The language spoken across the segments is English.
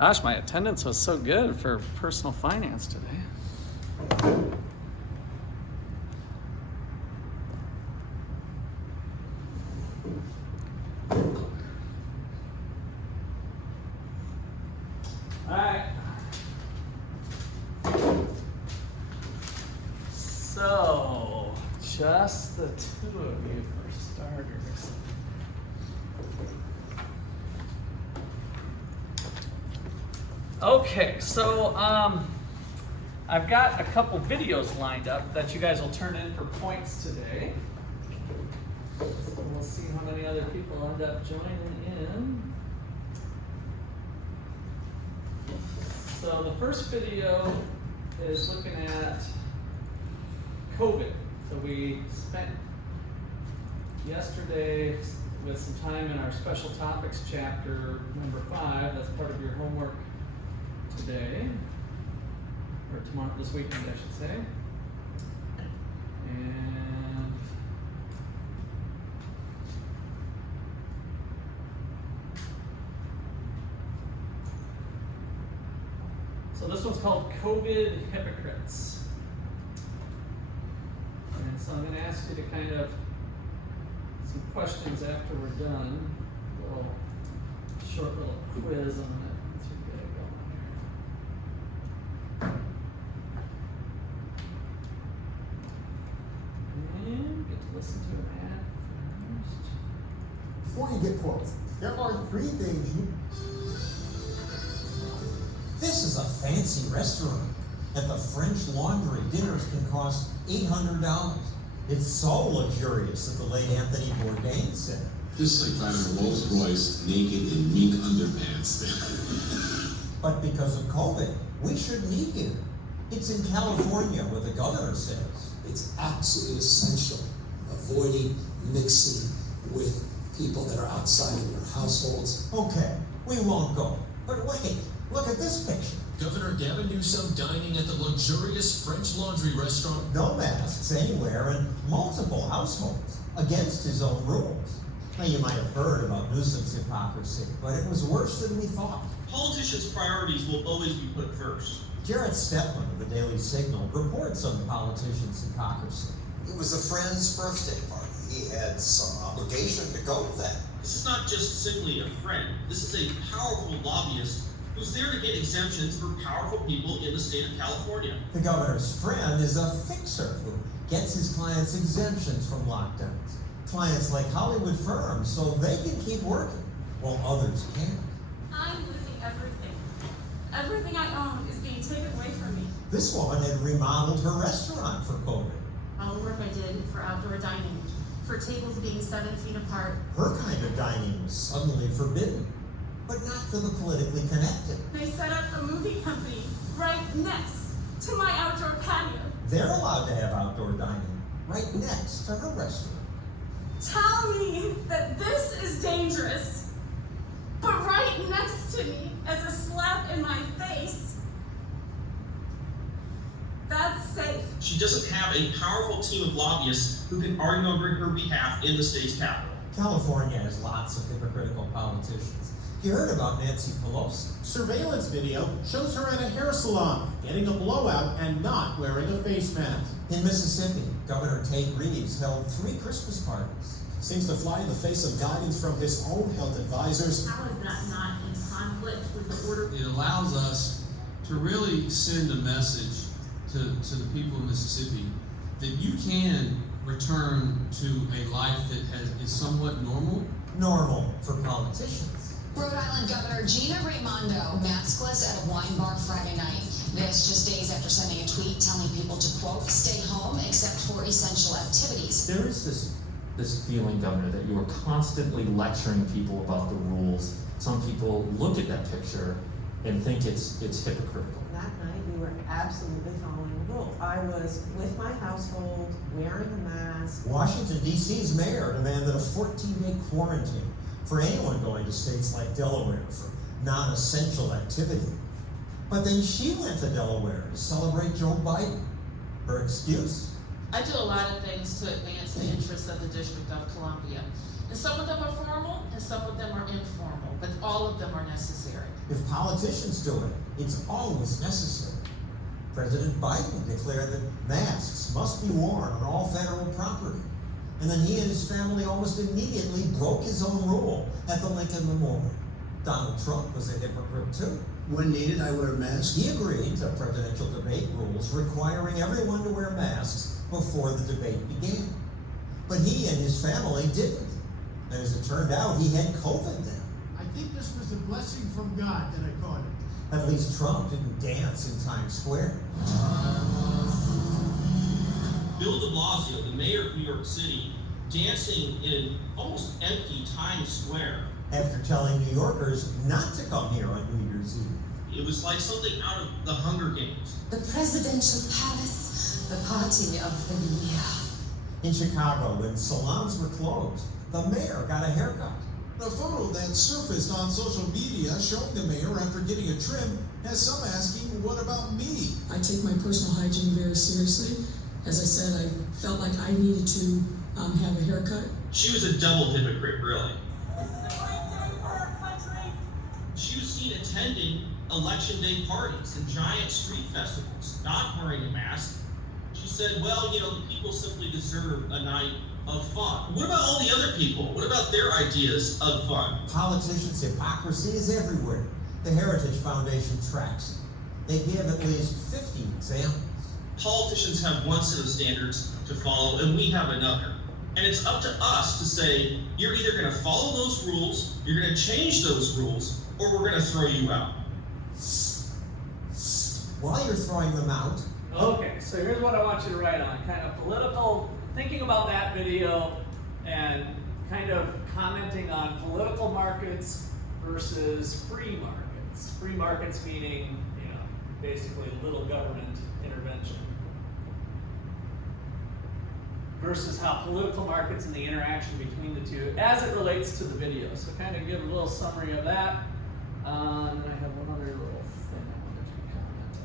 Gosh, my attendance was so good for personal finance today. All right. So, just the two of you for starters. Okay, so I've got a couple videos lined up that you guys will turn in for points today. So we'll see how many other people end up joining in. So the first video is looking at COVID. So we spent yesterday with some time in our special topics chapter number 5. That's part of your homework today, or tomorrow, this weekend I should say. And so this one's called COVID Hypocrites. And so I'm going to ask you to kind of, some questions after we're done, a little short little quiz on it. Listen to an ad first. Before you get quotes, there are 3 things you... This is a fancy restaurant. At the French Laundry, dinners can cost $800. It's so luxurious that the late Anthony Bourdain said. This is like driving a Rolls Royce naked in mink underpants. But because of COVID, we shouldn't eat here. It's in California, where the governor says. It's absolutely essential avoiding mixing with people that are outside of your households. Okay, we won't go. But wait, look at this picture. Governor Gavin Newsom dining at the luxurious French Laundry restaurant. No masks anywhere in multiple households, against his own rules. Now, you might have heard about Newsom's hypocrisy, but it was worse than we thought. Politicians' priorities will always be put first. Jared Stepman of the Daily Signal reports on the politicians' hypocrisy. It was a friend's birthday party. He had some obligation to go to that. This is not just simply a friend. This is a powerful lobbyist who's there to get exemptions for powerful people in the state of California. The governor's friend is a fixer who gets his clients exemptions from lockdowns. Clients like Hollywood firms, so they can keep working, while others can't. I'm losing everything. Everything I own is being taken away from me. This woman had remodeled her restaurant for COVID. All the work I did for outdoor dining, for tables being 7 feet apart. Her kind of dining was suddenly forbidden, but not for the politically connected. They set up a movie company right next to my outdoor patio. They're allowed to have outdoor dining right next to her restaurant. Tell me that this is dangerous, but right next to me, as a slap in my face, that's safe. She doesn't have a powerful team of lobbyists who can argue on her behalf in the state's capital. California has lots of hypocritical politicians. You heard about Nancy Pelosi. Surveillance video shows her at a hair salon, getting a blowout and not wearing a face mask. In Mississippi, Governor Tate Reeves held 3 Christmas parties. Seems to fly in the face of guidance from his own health advisors. How is that not in conflict with the order? It allows us to really send a message to the people of Mississippi that you can return to a life that is somewhat normal. Normal for politicians. Rhode Island Governor Gina Raimondo maskless at a wine bar Friday night. This just days after sending a tweet telling people to, quote, stay home except for essential activities. There is this feeling, Governor, that you are constantly lecturing people about the rules. Some people look at that picture and think it's hypocritical. That night we were absolutely following the rules. I was with my household, wearing a mask. Washington, D.C.'s mayor demanded a 14-day quarantine for anyone going to states like Delaware for non-essential activity. But then she went to Delaware to celebrate Joe Biden. Her excuse? I do a lot of things to advance the interests of the District of Columbia. And some of them are formal and some of them are informal. but all of them are necessary. If politicians do it, it's always necessary. President Biden declared that masks must be worn on all federal property. And then he and his family almost immediately broke his own rule at the Lincoln Memorial. Donald Trump was a hypocrite too. When needed, I wear a mask. He agreed to presidential debate rules requiring everyone to wear masks before the debate began. But he and his family didn't. And as it turned out, he had COVID then. I think this was a blessing from God that I caught it. At least Trump didn't dance in Times Square. Bill de Blasio, the mayor of New York City, dancing in an almost empty Times Square. After telling New Yorkers not to come here on New Year's Eve. It was like something out of the Hunger Games. The presidential palace, the party of the year. In Chicago, when salons were closed, the mayor got a haircut. A photo that surfaced on social media showing the mayor after getting a trim has some asking, what about me? I take my personal hygiene very seriously. As I said, I felt like I needed to have a haircut. She was a double hypocrite, really. This is a great day for our country. She was seen attending election day parties and giant street festivals, not wearing a mask. She said, well, you know, the people simply deserve a night of fun. What about all the other people? What about their ideas of fun? Politicians' hypocrisy is everywhere. The Heritage Foundation tracks it. They give at least 50 examples. Politicians have one set of standards to follow, and we have another. And it's up to us to say, you're either going to follow those rules, you're going to change those rules, or we're going to throw you out. While you're throwing them out. Okay, so here's what I want you to write on. Kind of political, thinking about that video and kind of commenting on political markets versus free markets. Free markets meaning, you know, basically little government intervention. Versus how political markets and the interaction between the two as it relates to the video. So kind of give a little summary of that. And I have one other little thing I wanted you to comment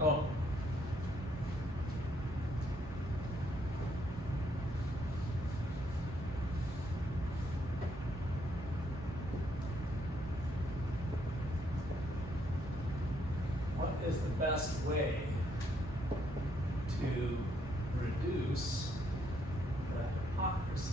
on. Oh. What is the best way to reduce the hypocrisy?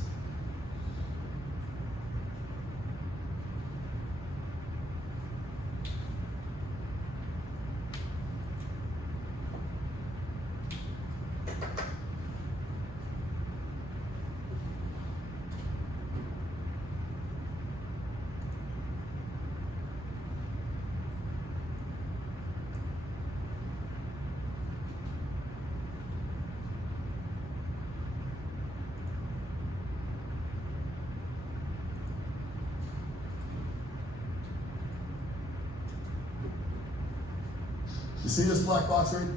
You see this black box right?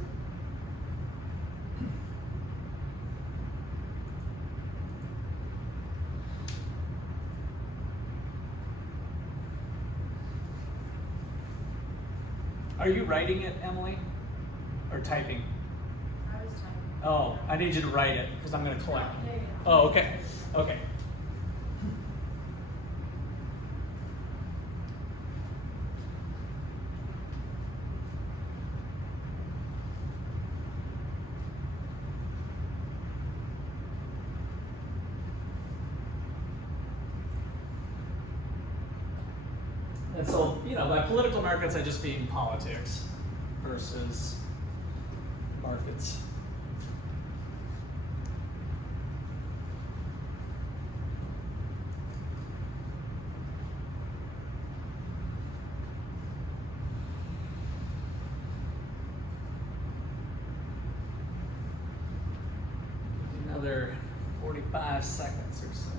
Are you writing it, Emily? Or typing? I was typing. Oh, I need you to write it because I'm going to collect. There you go. Oh, okay. Okay. And so, you know, by political markets, I just mean politics versus markets. Another 45 seconds or so.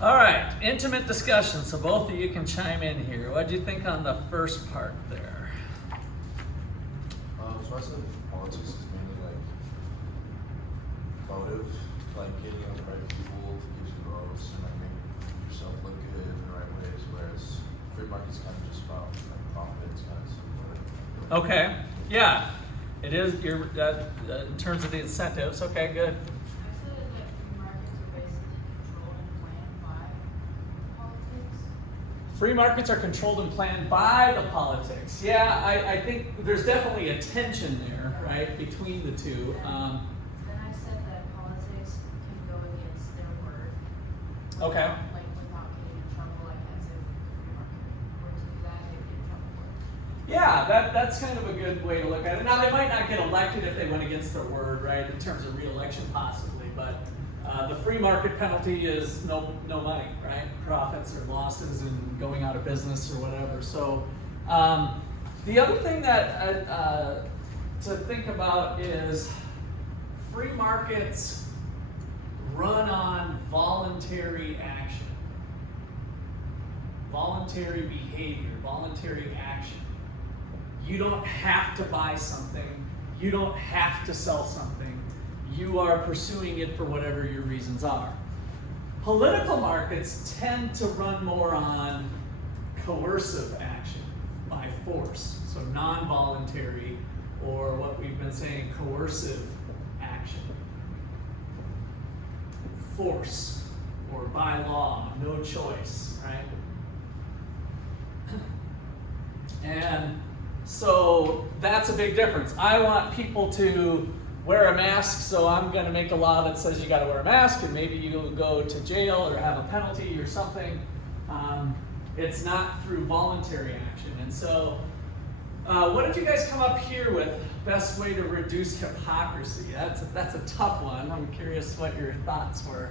All right, intimate discussion. So both of you can chime in here. What do you think on the first part there? So I said politics is mainly like motive, like getting on the right people to get you votes and like making yourself look good in the right ways. Whereas free market's kind of just about like profit. It's kind of similar. Okay, yeah, it is. You're in terms of the incentives. Okay, good. Free markets are controlled and planned by the politics. Yeah, I think there's definitely a tension there, right, between the two. Then I said that politics can go against their word. Okay. Like without getting in trouble, like as if free market were to do that, they'd get in trouble for it. Yeah, that's kind of a good way to look at it. Now, they might not get elected if they went against their word, right, in terms of re-election possibly, but the free market penalty is no money, right? Profits or losses and going out of business or whatever. So the other thing that to think about is free markets run on voluntary action, voluntary behavior, voluntary action. You don't have to buy something. You don't have to sell something. You are pursuing it for whatever your reasons are. Political markets tend to run more on coercive action by force, so non-voluntary, or what we've been saying, coercive action. Force, or by law, no choice, right? And so that's a big difference. I want people to wear a mask, so I'm going to make a law that says you got to wear a mask, and maybe you'll go to jail or have a penalty or something. It's not through voluntary action. And so, what did you guys come up here with? Best way to reduce hypocrisy. That's a tough one. I'm curious what your thoughts were.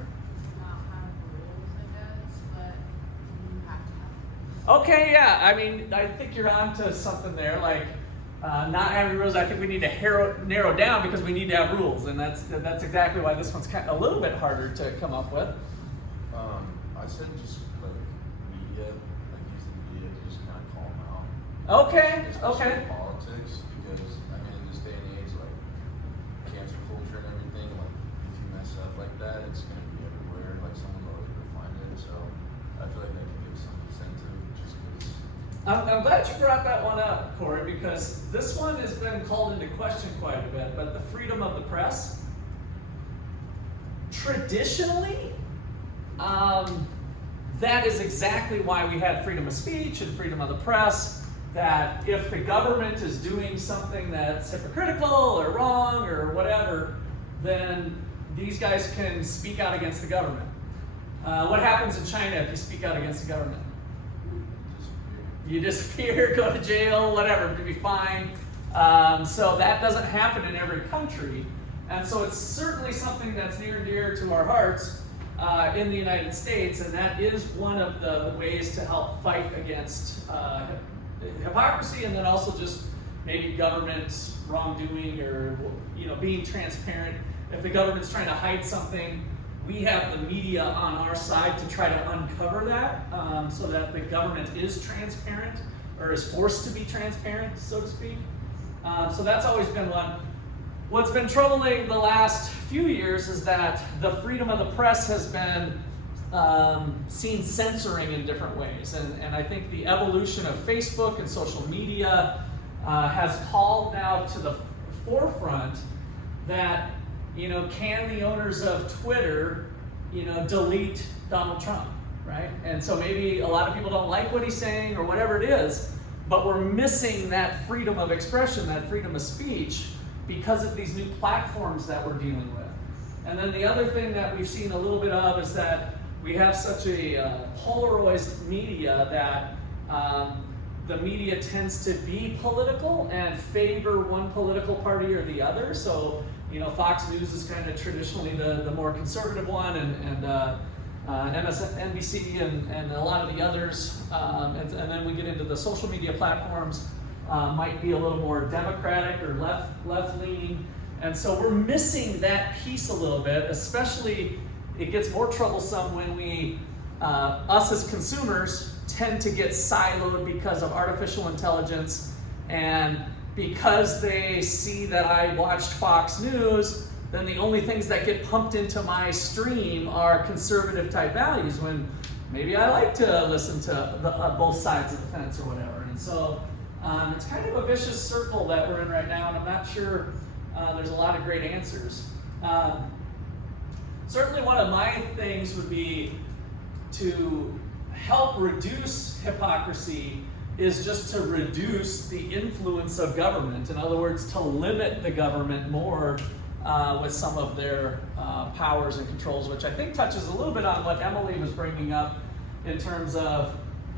Not have rules, I guess, but you have to have. Okay, yeah. I mean, I think you're onto something there. Like, not having rules, I think we need to narrow down because we need to have rules, and that's exactly why this one's kind of a little bit harder to come up with. I said just like media, like use the media to just kind of call them out. Okay. Especially politics, because I mean in this day and age, like cancel culture and everything, like if you mess up like that, it's gonna be everywhere. Like someone's always gonna find it. So I feel like that can give some incentive, just because. I'm glad you brought that one up, Corey, because this one has been called into question quite a bit, but the freedom of the press, traditionally, that is exactly why we had freedom of speech and freedom of the press, that if the government is doing something that's hypocritical or wrong or whatever, then these guys can speak out against the government. What happens in China if you speak out against the government? You disappear, go to jail, whatever, you'll be fine. So that doesn't happen in every country. And so it's certainly something that's near and dear to our hearts in the United States, and that is one of the ways to help fight against hypocrisy, and then also just maybe government wrongdoing or being transparent. If the government's trying to hide something, we have the media on our side to try to uncover that so that the government is transparent or is forced to be transparent, so to speak. So that's always been one. What's been troubling the last few years is that the freedom of the press has been seen censoring in different ways. And I think the evolution of Facebook and social media has called now to the forefront that can the owners of Twitter, delete Donald Trump, right? And so maybe a lot of people don't like what he's saying or whatever it is, but we're missing that freedom of expression, that freedom of speech, because of these new platforms that we're dealing with. And then the other thing that we've seen a little bit of is that we have such a polarized media that the media tends to be political and favor one political party or the other. So, Fox News is kind of traditionally the more conservative one, and MSNBC and a lot of the others. And then we get into the social media platforms, might be a little more democratic or left-leaning. And so we're missing that piece a little bit, especially it gets more troublesome when we us as consumers tend to get siloed because of artificial intelligence, and because they see that I watched Fox News, then the only things that get pumped into my stream are conservative type values, when maybe I like to listen to both sides of the fence or whatever. And so it's kind of a vicious circle that we're in right now, and I'm not sure there's a lot of great answers. Certainly one of my things would be to help reduce hypocrisy is just to reduce the influence of government. In other words, to limit the government more with some of their powers and controls, which I think touches a little bit on what Emily was bringing up in terms of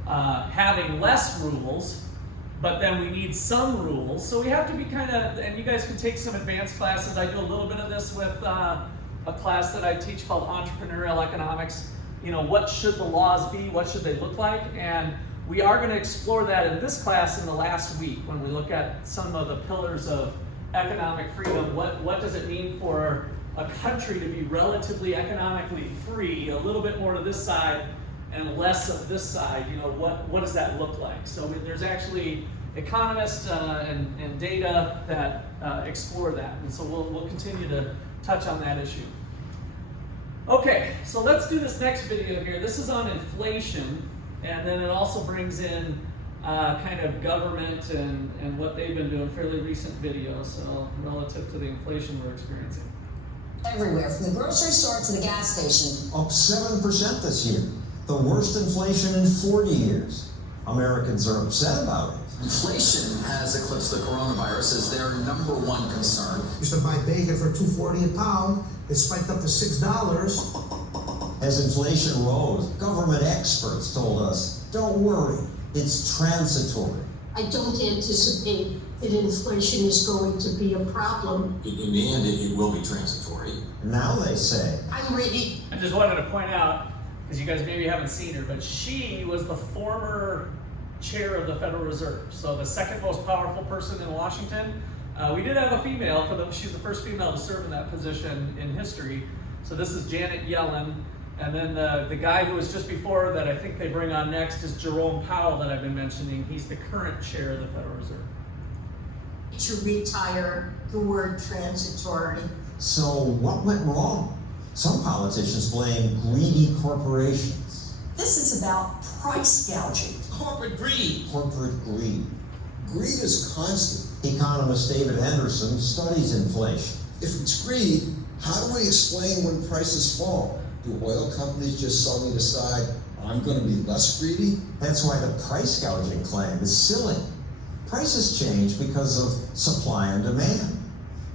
having less rules, but then we need some rules. So we have to be kind of, and you guys can take some advanced classes. I do a little bit of this with a class that I teach called Entrepreneurial Economics. You know, what should the laws be? What should they look like? And we are going to explore that in this class in the last week when we look at some of the pillars of economic freedom. What does it mean for a country to be relatively economically free, a little bit more to this side and less of this side? You know, what does that look like? So there's actually economists and data that explore that, and so we'll continue to touch on that issue. Okay, so let's do this next video here. This is on inflation, and then it also brings in kind of government and what they've been doing, fairly recent videos, so relative to the inflation we're experiencing. Everywhere, from the grocery store to the gas station. Up 7% this year. The worst inflation in 40 years. Americans are upset about it. Inflation has eclipsed the coronavirus as their number one concern. Used to buy bacon for $2.40 a pound. It spiked up to $6. As inflation rose, government experts told us, don't worry, it's transitory. I don't anticipate that inflation is going to be a problem. In the end, it will be transitory. Now they say, I'm ready. I just wanted to point out, because you guys maybe haven't seen her, but she was the former chair of the Federal Reserve, so the second most powerful person in Washington. We did have a female, she's the first female to serve in that position in history. So this is Janet Yellen, and then the guy who was just before that I think they bring on next is Jerome Powell that I've been mentioning. He's the current chair of the Federal Reserve. To retire the word transitory. so what went wrong? Some politicians blame greedy corporations. This is about price gouging. Corporate greed. Corporate greed. Greed is constant. Economist David Henderson studies inflation. If it's greed, how do we explain when prices fall? Do oil companies just suddenly decide, I'm going to be less greedy? That's why the price gouging claim is silly. Prices change because of supply and demand.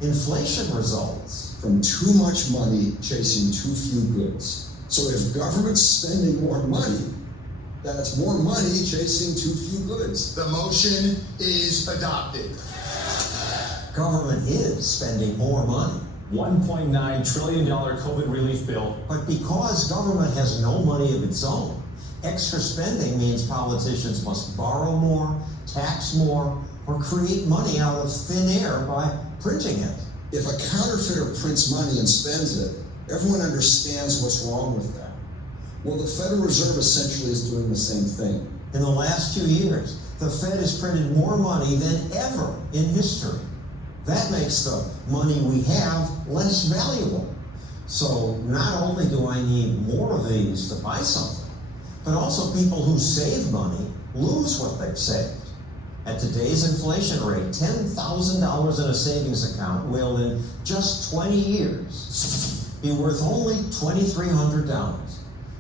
Inflation results from too much money chasing too few goods. So if government's spending more money, that's more money chasing too few goods. The motion is adopted. Government is spending more money. $1.9 trillion COVID relief bill. But because government has no money of its own, extra spending means politicians must borrow more, tax more, or create money out of thin air by printing it. If a counterfeiter prints money and spends it, everyone understands what's wrong with that. Well, the Federal Reserve essentially is doing the same thing. In the last 2 years, the Fed has printed more money than ever in history. That makes the money we have less valuable. So not only do I need more of these to buy something, but also people who save money lose what they've saved. At today's inflation rate, $10,000 in a savings account will, in just 20 years, be worth only $2,300.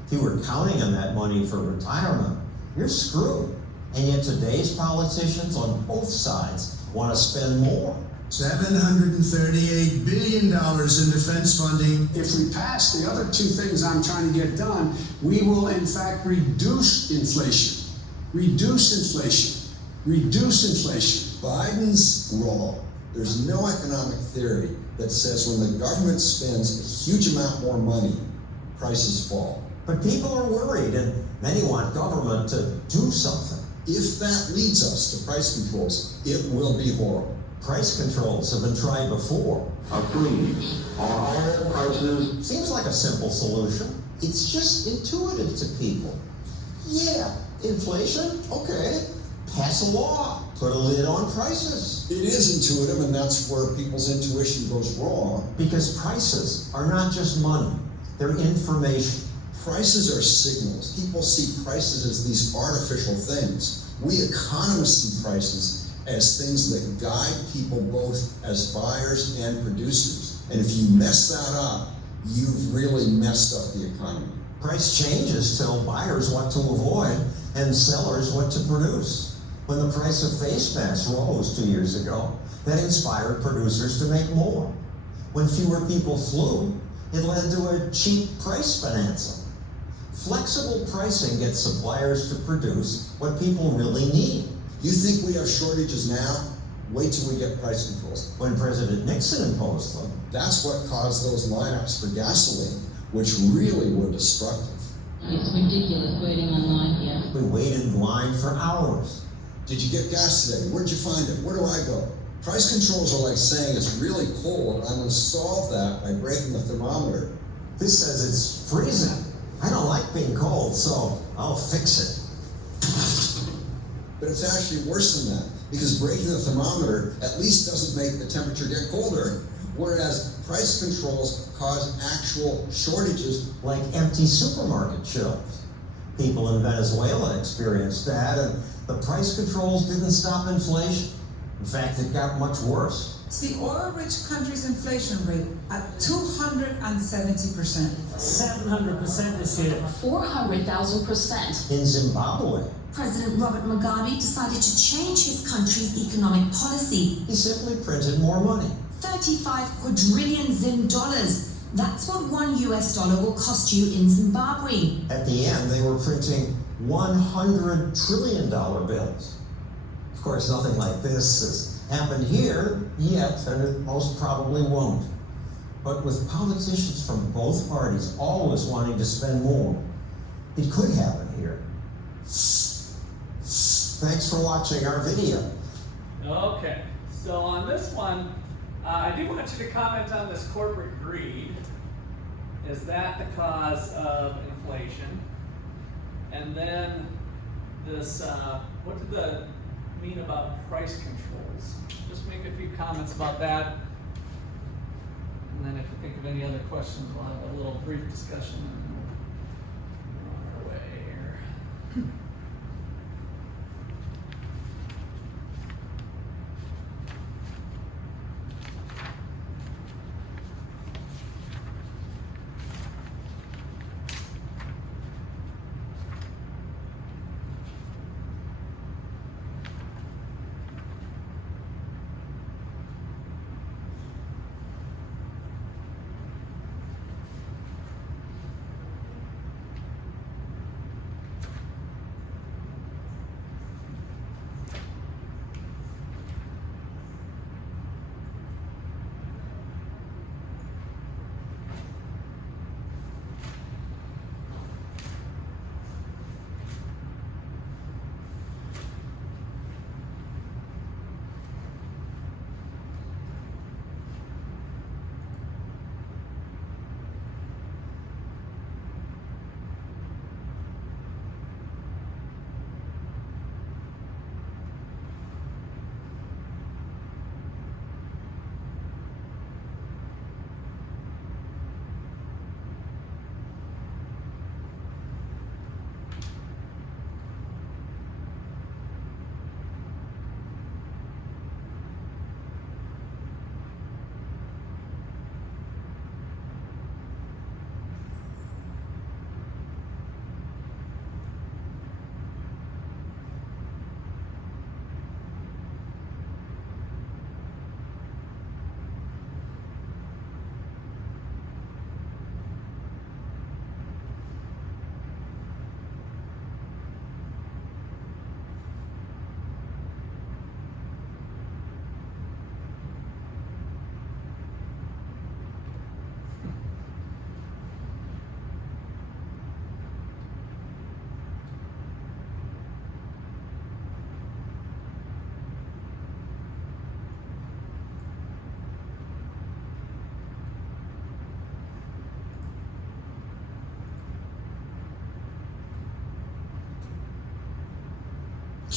If you were counting on that money for retirement, you're screwed. And yet today's politicians on both sides want to spend more. $738 billion in defense funding. If we pass the other two things I'm trying to get done, we will in fact reduce inflation. Reduce inflation. Reduce inflation. Biden's wrong. There's no economic theory that says when the government spends a huge amount more money, prices fall. But people are worried, and many want government to do something. If that leads us to price controls, it will be horrible. Price controls have been tried before. A freeze on all prices. Seems like a simple solution. It's just intuitive to people. Yeah, inflation, okay. Pass a law, put a lid on prices. It is intuitive, and that's where people's intuition goes wrong. Because prices are not just money, they're information. Prices are signals. People see prices as these artificial things. We economists see prices as things that guide people both as buyers and producers. And if you mess that up, you've really messed up the economy. Price changes tell buyers what to avoid and sellers what to produce. When the price of face masks rose 2 years ago, that inspired producers to make more. When fewer people flew, it led to a cheap price bonanza. Flexible pricing gets suppliers to produce what people really need. You think we have shortages now? Wait till we get price controls. When President Nixon imposed them, that's what caused those lineups for gasoline, which really were destructive. It's ridiculous waiting online here. We waited in line for hours. Did you get gas today? Where'd you find it? Where do I go? Price controls are like saying it's really cold. I'm going to solve that by breaking the thermometer. This says it's freezing. I don't like being cold, so I'll fix it. But it's actually worse than that, because breaking the thermometer at least doesn't make the temperature get colder, whereas price controls cause actual shortages. Like empty supermarket shelves. People in Venezuela experienced that, and the price controls didn't stop inflation. In fact, it got much worse. It's the oil-rich country's inflation rate at 270%. 700% this year. 400,000%. In Zimbabwe, President Robert Mugabe decided to change his country's economic policy. he simply printed more money. 35 quadrillion Zim dollars. That's what $1 will cost you in Zimbabwe. At the end, they were printing $100 trillion bills. Of course, nothing like this has happened here yet, and it most probably won't. But with politicians from both parties always wanting to spend more, it could happen here. Thanks for watching our video. Okay, so on this one, I do want you to comment on this corporate greed. Is that the cause of inflation? And then this, what did the mean about price controls? Just make a few comments about that. And then if you think of any other questions, we'll have a little brief discussion and we're on our way here.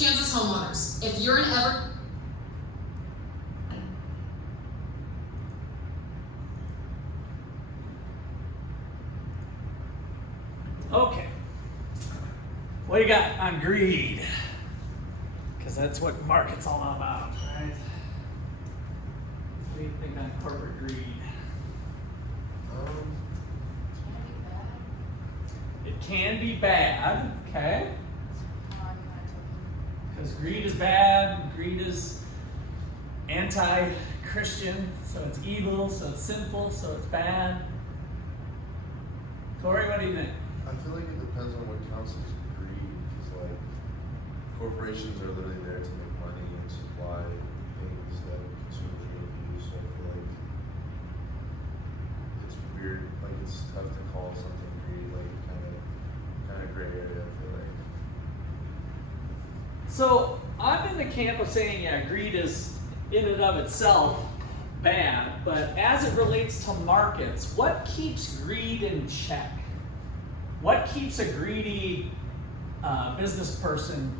Kansas homeowners, if you're an ever... Okay. What do you got on greed? Because that's what market's all about, right? What do you think on corporate greed? It can be bad, okay? Because greed is bad, greed is anti-Christian, so it's evil, so it's sinful, so it's bad. Corey, what do you think? I feel like it depends on what counts as greed, because like corporations are literally there to make money and supply things that consumers are going to use. So I feel like it's weird, like it's tough to call something greed, like kind of gray area. I feel like. So I'm in the camp of saying, yeah, greed is in and of itself bad, but as it relates to markets, what keeps greed in check? What keeps a greedy business person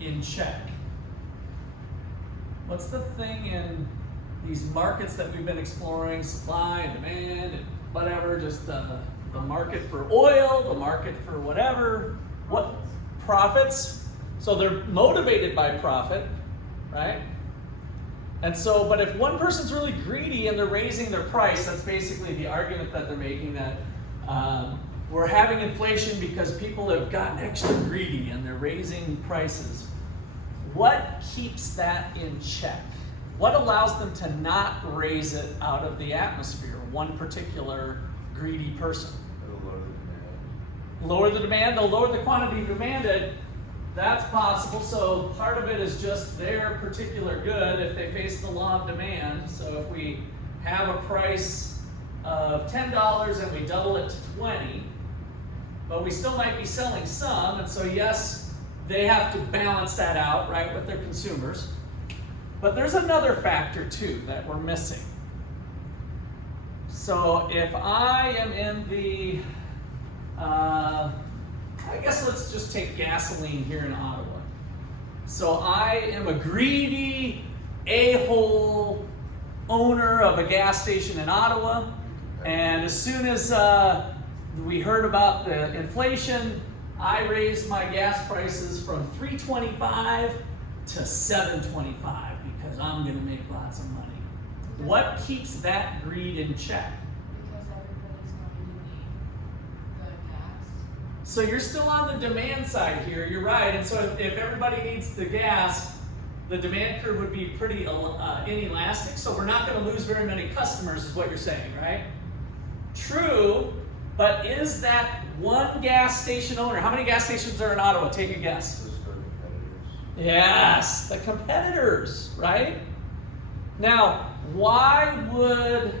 in check? What's the thing in these markets that we've been exploring, supply and demand and whatever, just the market for oil, the market for whatever, what profits? So they're motivated by profit, right? And so, but if one person's really greedy and they're raising their price, that's basically the argument that they're making, that we're having inflation because people have gotten extra greedy and they're raising prices. What keeps that in check? What allows them to not raise it out of the atmosphere, one particular greedy person? It'll lower the demand. Lower the demand, they'll lower the quantity demanded. That's possible. So part of it is just their particular good if they face the law of demand. So if we have a price of $10 and we double it to 20, but we still might be selling some, and so yes, they have to balance that out, right, with their consumers. But there's another factor too that we're missing. So if I am in the, I guess let's just take gasoline here in Ottawa. So I am a greedy a-hole owner of a gas station in Ottawa, and as soon as we heard about the inflation, I raised my gas prices from $3.25 to $7.25 because I'm going to make lots of money. What keeps that greed in check? Because everybody's going to need the gas. So you're still on the demand side here, you're right. And so if everybody needs the gas, the demand curve would be pretty inelastic, so we're not going to lose very many customers is what you're saying, right? True, but is that one gas station owner, how many gas stations are in Ottawa? Take a guess. Yes, the competitors, right? Now, why would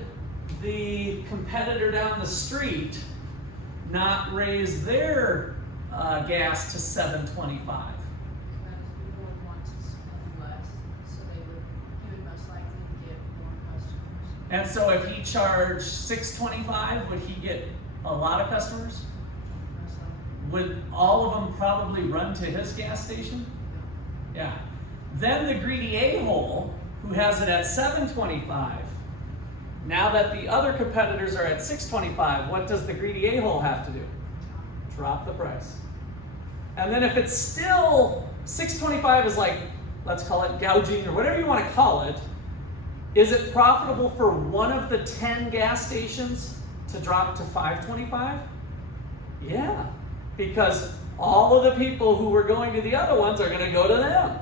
the competitor down the street not raise their gas to $7.25? Because people would want to spend less, so he would most likely get more customers. And so if he charged $6.25, would he get a lot of customers? Most likely. Would all of them probably run to his gas station? Yeah. Then the greedy a-hole, who has it at $7.25, now that the other competitors are at $6.25, what does the greedy a-hole have to do? Drop the price. And then if it's still $6.25 is like, let's call it gouging or whatever you want to call it, is it profitable for one of the 10 gas stations to drop to $5.25? Yeah, because all of the people who were going to the other ones are going to go to them.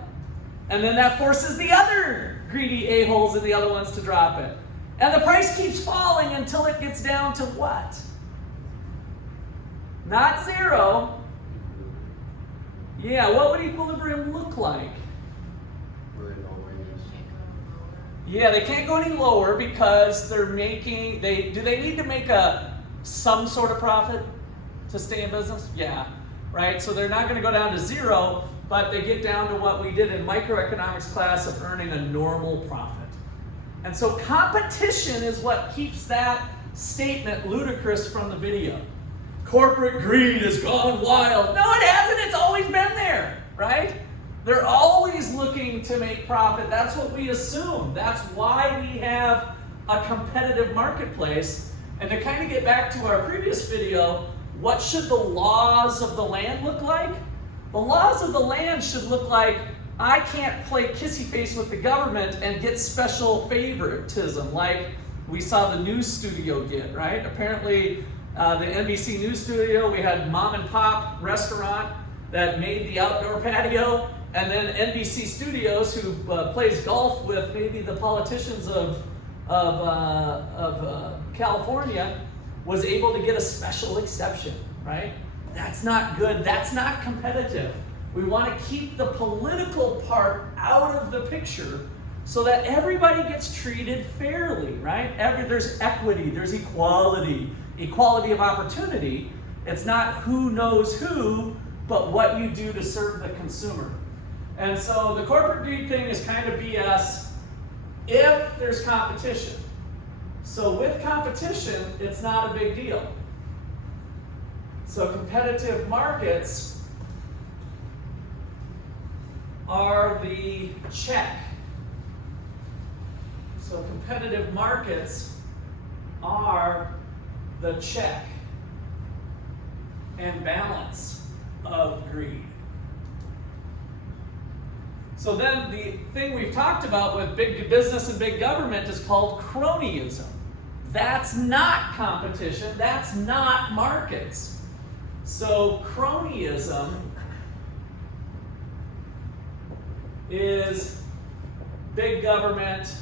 And then that forces the other greedy a-holes and the other ones to drop it. And the price keeps falling until it gets down to what? Not zero. Yeah, what would equilibrium look like? Yeah, they can't go any lower because they're making, do they need to make some sort of profit to stay in business? Yeah, right? So they're not going to go down to zero, but they get down to what we did in microeconomics class of earning a normal profit. And so competition is what keeps that statement ludicrous from the video. Corporate greed has gone wild. No, it hasn't. It's always been there, right? They're always looking to make profit. That's what we assume. That's why we have a competitive marketplace. And to kind of get back to our previous video, what should the laws of the land look like? The laws of the land should look like, I can't play kissy face with the government and get special favoritism like we saw the news studio get, right? Apparently the NBC News studio, we had mom and pop restaurant that made the outdoor patio, and then NBC Studios, who plays golf with maybe the politicians of California, was able to get a special exception, right? That's not good. That's not competitive. We want to keep the political part out of the picture so that everybody gets treated fairly, right? There's equity, there's equality of opportunity. It's not who knows who, but what you do to serve the consumer. And so the corporate greed thing is kind of BS if there's competition. So with competition, it's not a big deal. So competitive markets are the check. So competitive markets are the check and balance of greed. So then the thing we've talked about with big business and big government is called cronyism. That's not competition, that's not markets. So cronyism is big government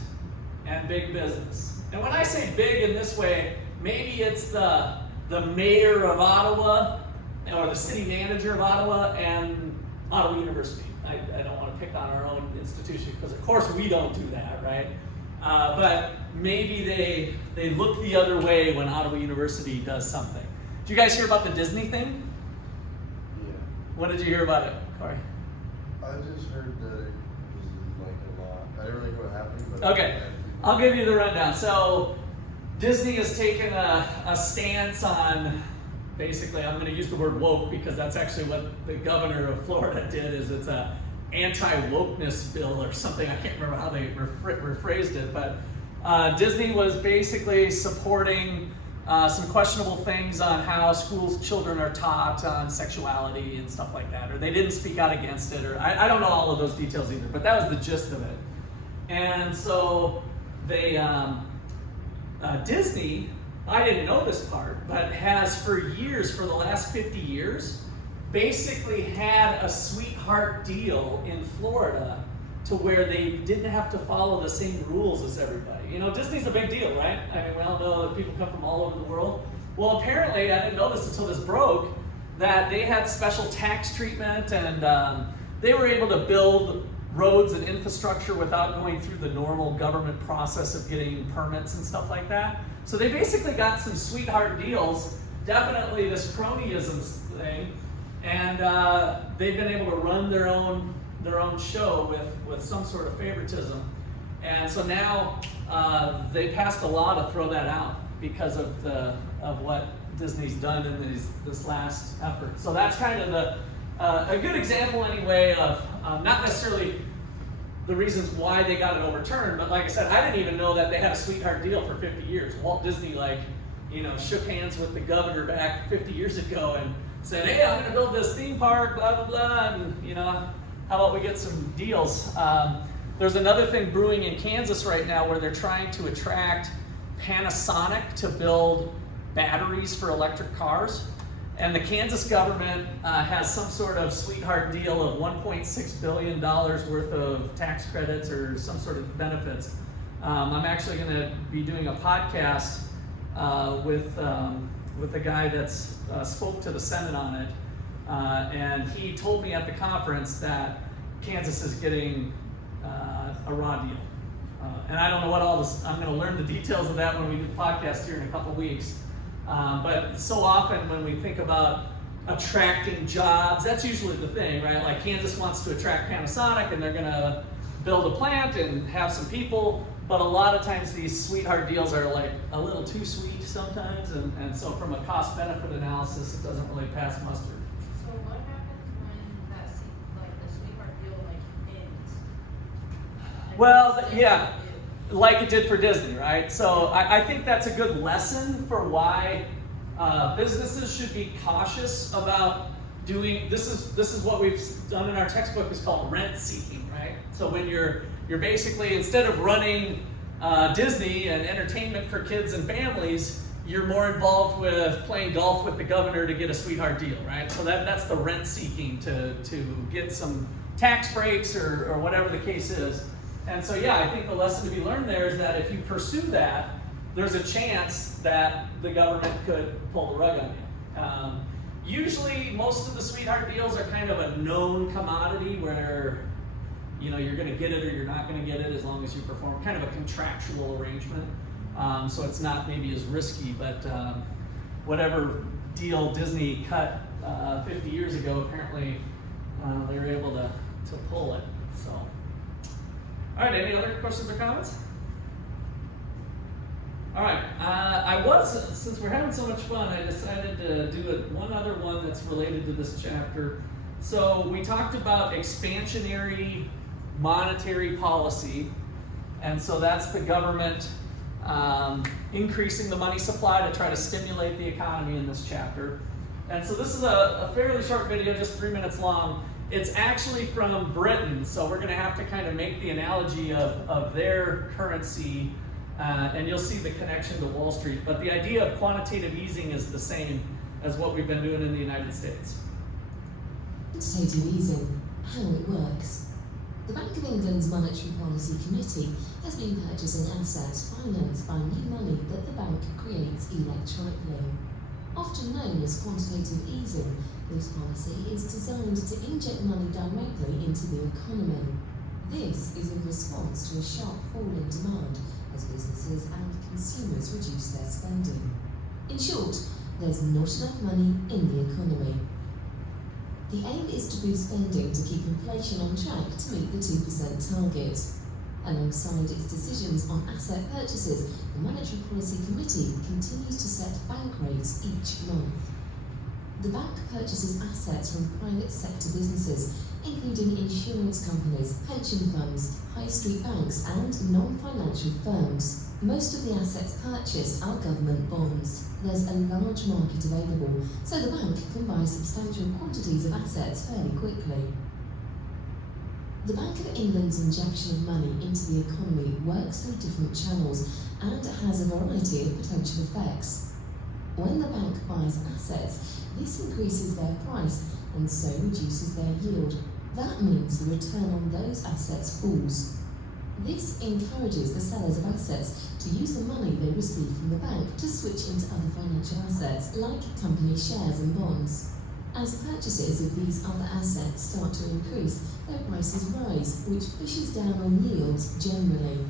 and big business. And when I say big in this way, maybe it's the mayor of Ottawa or the city manager of Ottawa and Ottawa University. I don't want to pick on our own institution because of course we don't do that, right? But maybe they look the other way when Ottawa University does something. Did you guys hear about the Disney thing? Yeah. What did you hear about it, Corey? I just heard that it was like a lot. I didn't really know what happened, but Okay, I'll give you the rundown. So Disney has taken a stance on, basically, I'm going to use the word woke because that's actually what the governor of Florida did, is it's a anti-wokeness bill or something. I can't remember how they rephrased it, but Disney was basically supporting some questionable things on how schools children are taught on sexuality and stuff like that, or they didn't speak out against it, or I don't know all of those details either, but that was the gist of it. And so they, Disney, I didn't know this part, but has for years, for the last 50 years, basically had a sweetheart deal in Florida to where they didn't have to follow the same rules as everybody. You know, Disney's a big deal, right? I mean, we all know that people come from all over the world. Well, apparently, I didn't know this until this broke, that they had special tax treatment and they were able to build roads and infrastructure without going through the normal government process of getting permits and stuff like that. So they basically got some sweetheart deals, definitely this cronyism thing, and they've been able to run their own show with some sort of favoritism. And so now they passed a law to throw that out because of what Disney's done in this last effort. So that's kind of a good example anyway of not necessarily the reasons why they got it overturned, but like I said, I didn't even know that they had a sweetheart deal for 50 years. Walt Disney shook hands with the governor back 50 years ago and said, hey, I'm gonna build this theme park, blah, blah, blah, and how about we get some deals? There's another thing brewing in Kansas right now where they're trying to attract Panasonic to build batteries for electric cars. And the Kansas government has some sort of sweetheart deal of $1.6 billion worth of tax credits or some sort of benefits. I'm actually going to be doing a podcast with a guy that's spoke to the Senate on it. And he told me at the conference that Kansas is getting a raw deal. And I don't know what all this, I'm going to learn the details of that when we do the podcast here in a couple weeks. But so often when we think about attracting jobs, that's usually the thing, right? Like Kansas wants to attract Panasonic and they're gonna build a plant and have some people, but a lot of times these sweetheart deals are like a little too sweet sometimes, and so from a cost-benefit analysis, it doesn't really pass muster. So what happens when the sweetheart deal Well, yeah, like it did for Disney, right? So I think that's a good lesson for why businesses should be cautious about doing. This is what we've done in our textbook is called rent seeking, right? So when you're basically, instead of running Disney and entertainment for kids and families, you're more involved with playing golf with the governor to get a sweetheart deal, right? So that's the rent seeking to get some tax breaks or whatever the case is. And so yeah, I think the lesson to be learned there is that if you pursue that, there's a chance that the government could pull the rug on you. Usually most of the sweetheart deals are kind of a known commodity where you're going to get it or you're not going to get it as long as you perform, kind of a contractual arrangement. So it's not maybe as risky, but whatever deal Disney cut 50 years ago, apparently they were able to pull it. So, all right, any other questions or comments? All right, since we're having so much fun, I decided to do one other one that's related to this chapter. So we talked about expansionary monetary policy, and so that's the government increasing the money supply to try to stimulate the economy in this chapter. And so this is a fairly short video, just 3 minutes long. It's actually from Britain, so we're going to have to kind of make the analogy of their currency, and you'll see the connection to Wall Street. But the idea of quantitative easing is the same as what we've been doing in the United States. Quantitative easing, how it works. The Bank of England's Monetary Policy Committee has been purchasing assets financed by new money that the bank creates electronically. Often known as quantitative easing, this policy is designed to inject money directly into the economy. This is in response to a sharp fall in demand as businesses and consumers reduce their spending. In short, there's not enough money in the economy. The aim is to boost spending to keep inflation on track to meet the 2% target. Alongside its decisions on asset purchases, the Monetary Policy Committee continues to set bank rates each month. The bank purchases assets from private sector businesses, including insurance companies, pension funds, high street banks, and non-financial firms. Most of the assets purchased are government bonds. There's a large market available, so the bank can buy substantial quantities of assets fairly quickly. The Bank of England's injection of money into the economy works through different channels and has a variety of potential effects. When the bank buys assets, this increases their price and so reduces their yield. That means the return on those assets falls. This encourages the sellers of assets to use the money they receive from the bank to switch into other financial assets, like company shares and bonds. As purchases of these other assets start to increase, their prices rise, which pushes down on yields generally.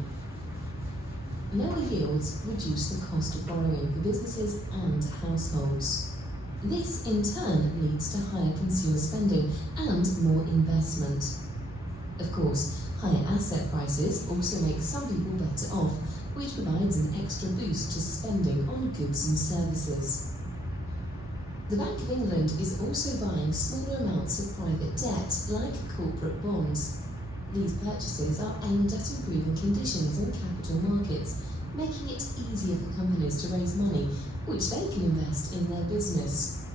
Lower yields reduce the cost of borrowing for businesses and households. This, in turn, leads to higher consumer spending and more investment. Of course, higher asset prices also make some people better off, which provides an extra boost to spending on goods and services. The Bank of England is also buying smaller amounts of private debt, like corporate bonds. These purchases are aimed at improving conditions in capital markets, making it easier for companies to raise money, which they can invest in their business.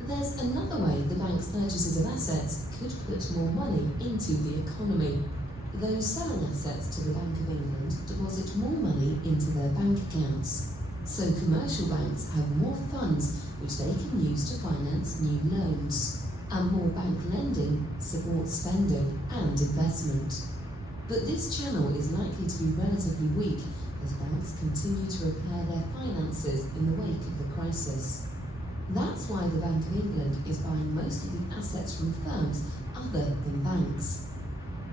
There's another way the bank's purchases of assets could put more money into the economy. Those selling assets to the Bank of England deposit more money into their bank accounts. So commercial banks have more funds which they can use to finance new loans. And more bank lending supports spending and investment. But this channel is likely to be relatively weak as banks continue to repair their finances in the wake of the crisis. That's why the Bank of England is buying most of the assets from firms other than banks.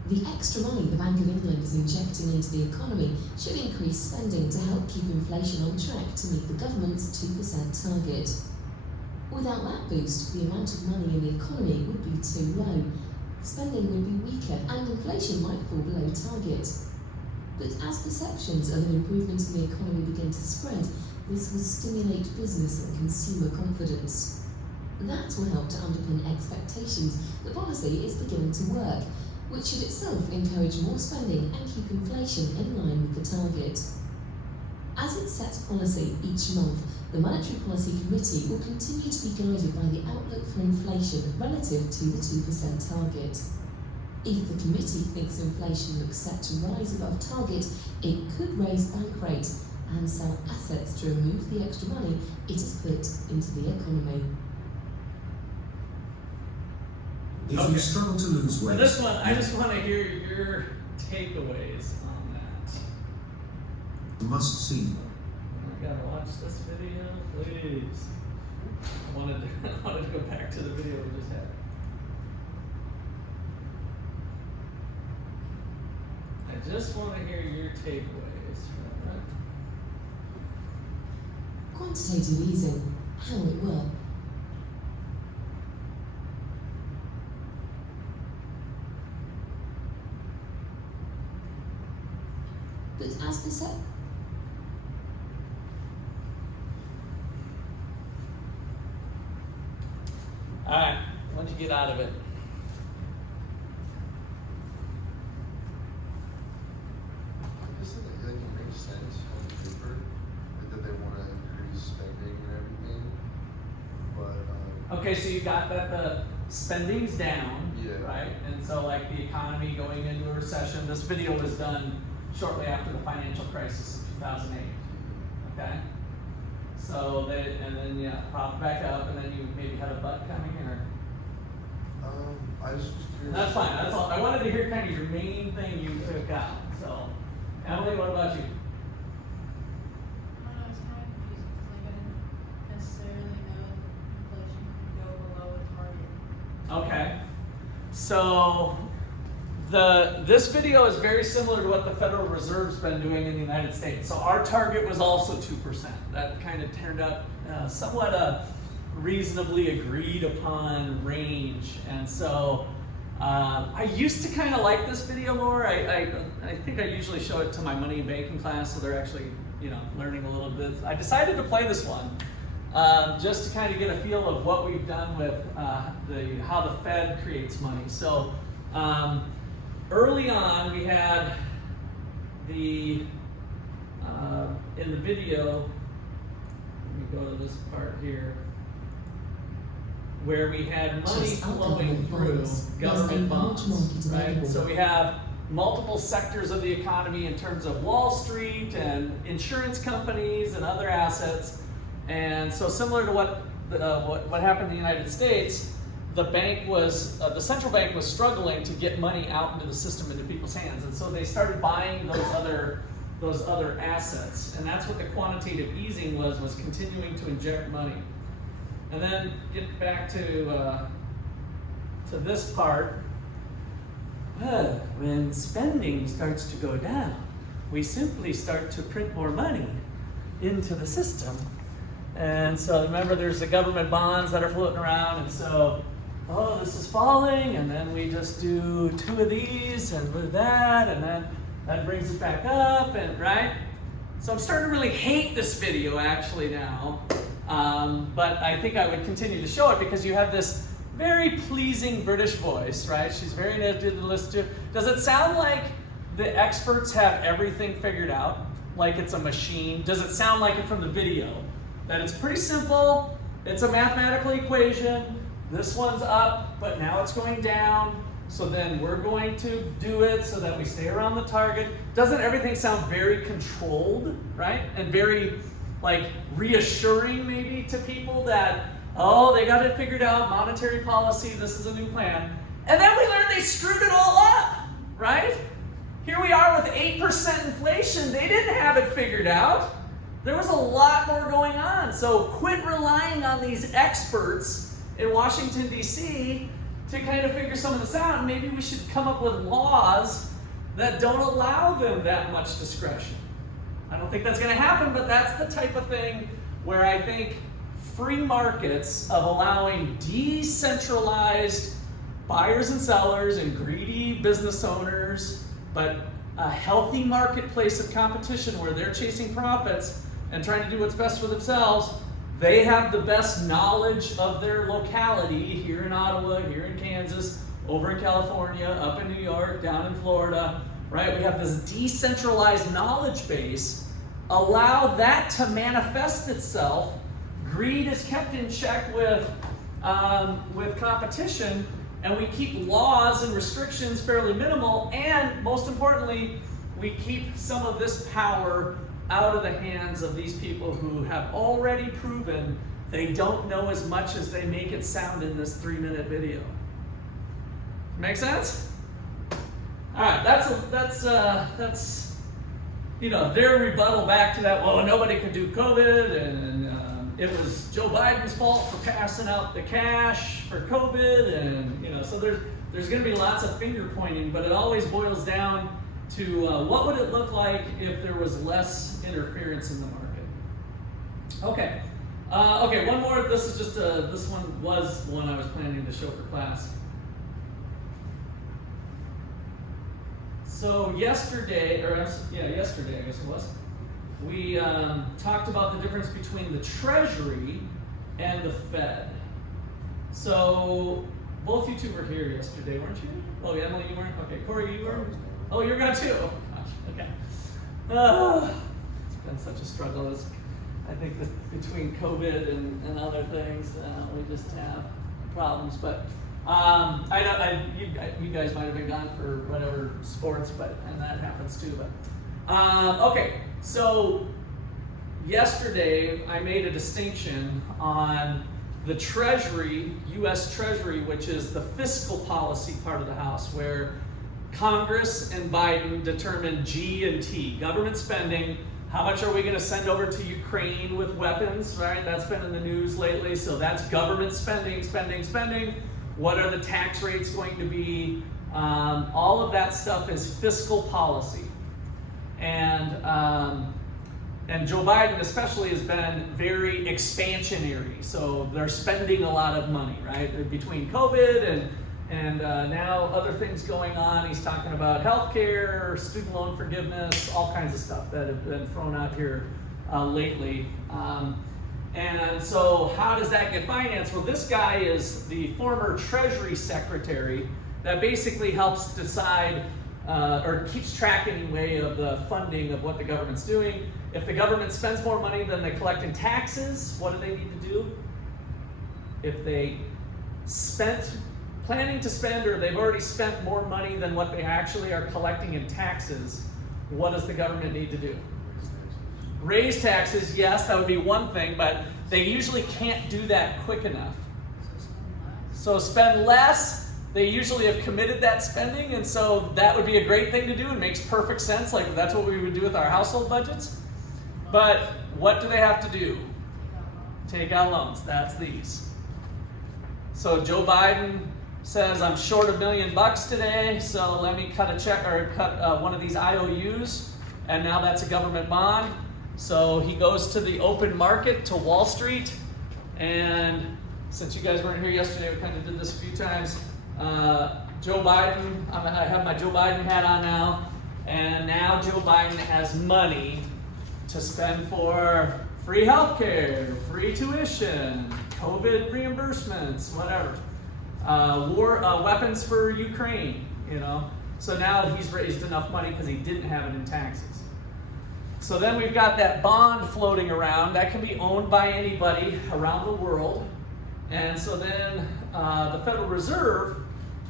The extra money the Bank of England is injecting into the economy should increase spending to help keep inflation on track to meet the government's 2% target. Without that boost, the amount of money in the economy would be too low. Spending would be weaker and inflation might fall below target. But as perceptions of an improvement in the economy begin to spread, this will stimulate business and consumer confidence. That will help to underpin expectations the policy is beginning to work, which should itself encourage more spending and keep inflation in line with the target. As it sets policy each month, the Monetary Policy Committee will continue to be guided by the outlook for inflation relative to the 2% target. If the committee thinks inflation looks set to rise above target, it could raise bank rates and sell assets to remove the extra money it has put into the economy. If you struggle to lose weight. For this one, I just want to hear your takeaways on that. Must see. We gotta watch this video, please. I wanted to go back to the video we just had. I just want to hear your takeaways from it. Quantitative easing, how it works. But as the set Alright, what'd you get out of it? I guess it makes sense on paper that they want to increase spending and everything, but Okay, so you got that the spending's down, Yeah. right? And so like the economy going into a recession, this video was done shortly after the financial crisis of 2008, okay? So they, and then yeah, popped back up, and then you maybe had a butt coming in, or? I just was curious. That's fine, that's all, I wanted to hear kind of your main thing you took out, so. Emily, what about you? I don't know, it's kind of confusing because like I didn't necessarily know inflation could go below a target. Okay, so this video is very similar to what the Federal Reserve's been doing in the United States. So our target was also 2%. That kind of turned out somewhat a reasonably agreed upon range. And so I used to kind of like this video more. I think I usually show it to my money and banking class, so they're actually learning a little bit. I decided to play this one just to kind of get a feel of what we've done with how the Fed creates money. So. Early on, we had in the video, let me go to this part here, where we had money flowing through government bonds, right? So we have multiple sectors of the economy in terms of Wall Street and insurance companies and other assets. And so similar to what happened in the United States, the central bank was struggling to get money out into the system, into people's hands, and so they started buying those other assets, and that's what the quantitative easing was continuing to inject money. And then get back to this part. Well, when spending starts to go down, we simply start to print more money into the system, and so remember, there's the government bonds that are floating around, and so. Oh, this is falling, and then we just do 2 of these and with that, and then that brings it back up, and right? So I'm starting to really hate this video actually now, but I think I would continue to show it because you have this very pleasing British voice, right? She's very nice to listen to. Does it sound like the experts have everything figured out, like it's a machine? Does it sound like it from the video? That it's pretty simple, it's a mathematical equation, this one's up, but now it's going down, so then we're going to do it so that we stay around the target. Doesn't everything sound very controlled, right? And very, like, reassuring maybe to people that, oh, they got it figured out, monetary policy, this is a new plan. And then we learned they screwed it all up, right? Here we are with 8% inflation. They didn't have it figured out. There was a lot more going on. So quit relying on these experts in Washington, D.C. to kind of figure some of this out. And maybe we should come up with laws that don't allow them that much discretion. I don't think that's going to happen, but that's the type of thing where I think free markets of allowing decentralized buyers and sellers and greedy business owners, but a healthy marketplace of competition where they're chasing profits and trying to do what's best for themselves. They have the best knowledge of their locality here in Ottawa, here in Kansas, over in California, up in New York, down in Florida, right? We have this decentralized knowledge base. Allow that to manifest itself. Greed is kept in check with competition, and we keep laws and restrictions fairly minimal, and most importantly, we keep some of this power out of the hands of these people who have already proven they don't know as much as they make it sound in this 3-minute video. Make sense? All right, that's their rebuttal back to that. Well, nobody could do COVID, and it was Joe Biden's fault for passing out the cash for COVID, and so there's going to be lots of finger pointing, but it always boils down to what would it look like if there was less interference in the market. Okay. Okay, one more. This is just this one was one I was planning to show for class. So yesterday I guess it was, we talked about the difference between the Treasury and the Fed. So both you two were here yesterday, weren't you? Oh, Emily, you weren't? Okay, Corey, you were? Oh, you're gone too? Oh, gosh, okay. It's been such a struggle. I think that between COVID and other things, we just have problems. But you guys might have been gone for whatever sports, and that happens too. But okay, so yesterday I made a distinction on the Treasury, U.S. Treasury, which is the fiscal policy part of the House, where Congress and Biden determine G and T, government spending. How much are we going to send over to Ukraine with weapons, right? That's been in the news lately. So that's government spending. What are the tax rates going to be? All of that stuff is fiscal policy. And Joe Biden especially has been very expansionary. So they're spending a lot of money, right? Between COVID and now other things going on. He's talking about healthcare, student loan forgiveness, all kinds of stuff that have been thrown out here lately. And so how does that get financed? Well, this guy is the former Treasury Secretary that basically helps decide or keeps track anyway of the funding of what the government's doing. If the government spends more money than they collect in taxes, what do they need to do? If they planning to spend, or they've already spent more money than what they actually are collecting in taxes, what does the government need to do? Raise taxes, yes, that would be one thing, but they usually can't do that quick enough. So spend less, they usually have committed that spending, and so that would be a great thing to do and makes perfect sense, like that's what we would do with our household budgets. But what do they have to do? Take out loans, that's these. So Joe Biden says, I'm short $1 million today, so let me cut a check or cut one of these IOUs, and now that's a government bond. So he goes to the open market, to Wall Street, and since you guys weren't here yesterday, we kind of did this a few times. Joe Biden, I have my Joe Biden hat on now, and now Joe Biden has money to spend for free healthcare, free tuition, COVID reimbursements, whatever. Weapons for Ukraine, So now he's raised enough money because he didn't have it in taxes. So then we've got that bond floating around that can be owned by anybody around the world. And so then the Federal Reserve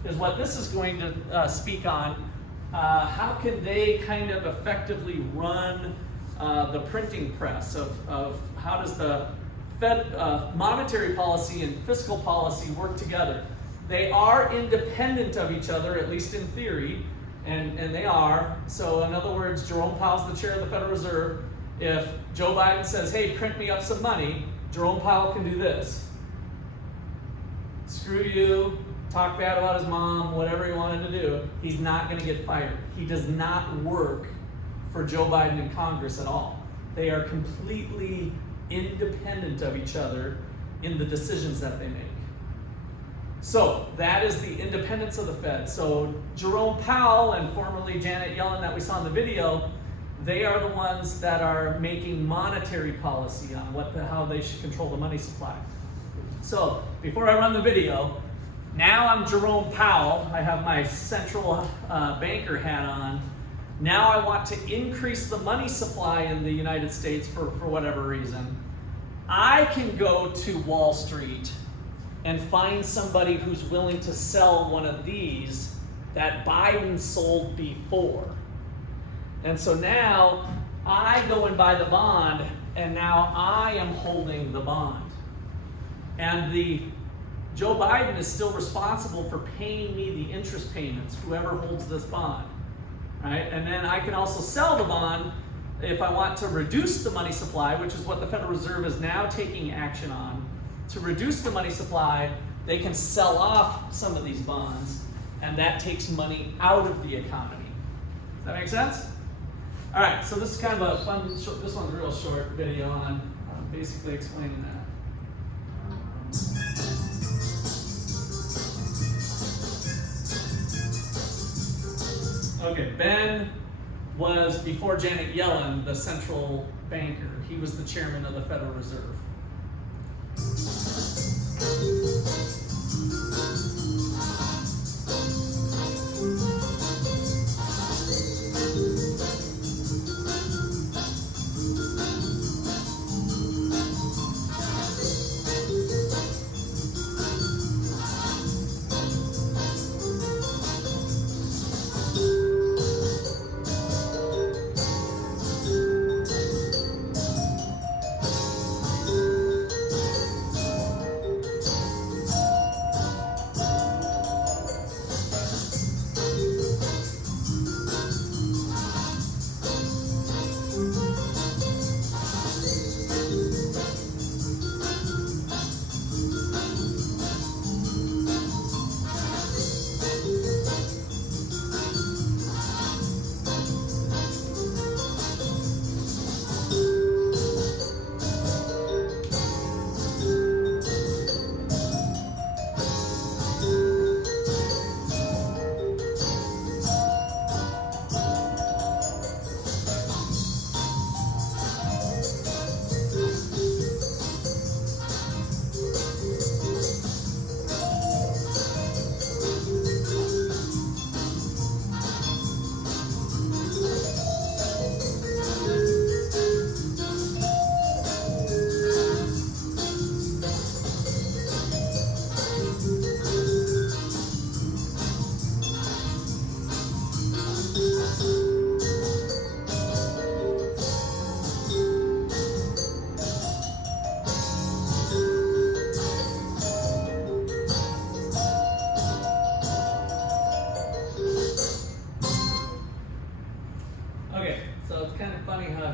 is what this is going to speak on. How can they kind of effectively run the printing press of how does the Fed monetary policy and fiscal policy work together? They are independent of each other, at least in theory, and they are. So in other words, Jerome Powell's the chair of the Federal Reserve. If Joe Biden says, hey, print me up some money, Jerome Powell can do this. Screw you, talk bad about his mom, whatever he wanted to do. He's not going to get fired. He does not work for Joe Biden and Congress at all. They are completely independent of each other in the decisions that they make. So that is the independence of the Fed. So Jerome Powell and formerly Janet Yellen that we saw in the video, they are the ones that are making monetary policy on how they should control the money supply. So before I run the video, Now I'm Jerome Powell. I have my central banker hat on. Now I want to increase the money supply in the United States for whatever reason. I can go to Wall Street and find somebody who's willing to sell one of these that Biden sold before. And so now I go and buy the bond, and now I am holding the bond. And Joe Biden is still responsible for paying me the interest payments, whoever holds this bond, right? And then I can also sell the bond if I want to reduce the money supply, which is what the Federal Reserve is now taking action on. To reduce the money supply, they can sell off some of these bonds, and that takes money out of the economy. Does that make sense? All right, so this is kind of a fun, this one's a real short video on basically explaining that. Okay, Ben was, before Janet Yellen, the central banker. He was the chairman of the Federal Reserve.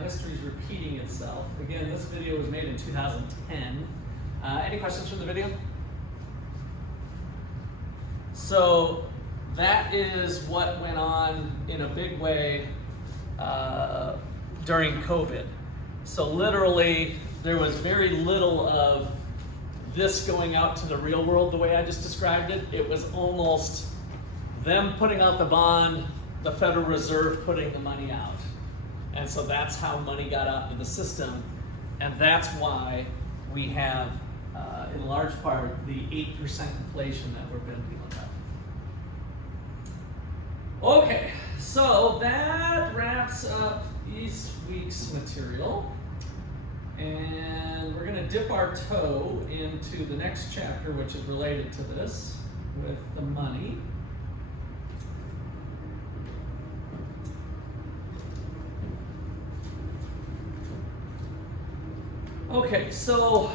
History's repeating itself. Again, this video was made in 2010. Any questions from the video? So that is what went on in a big way during COVID. So literally, there was very little of this going out to the real world the way I just described it. It was almost them putting out the bond, the Federal Reserve putting the money out. And so that's how money got out into the system. And that's why we have, in large part, the 8% inflation that we've been dealing with. Okay, so that wraps up this week's material. And we're gonna dip our toe into the next chapter, which is related to this, with the money. Okay, so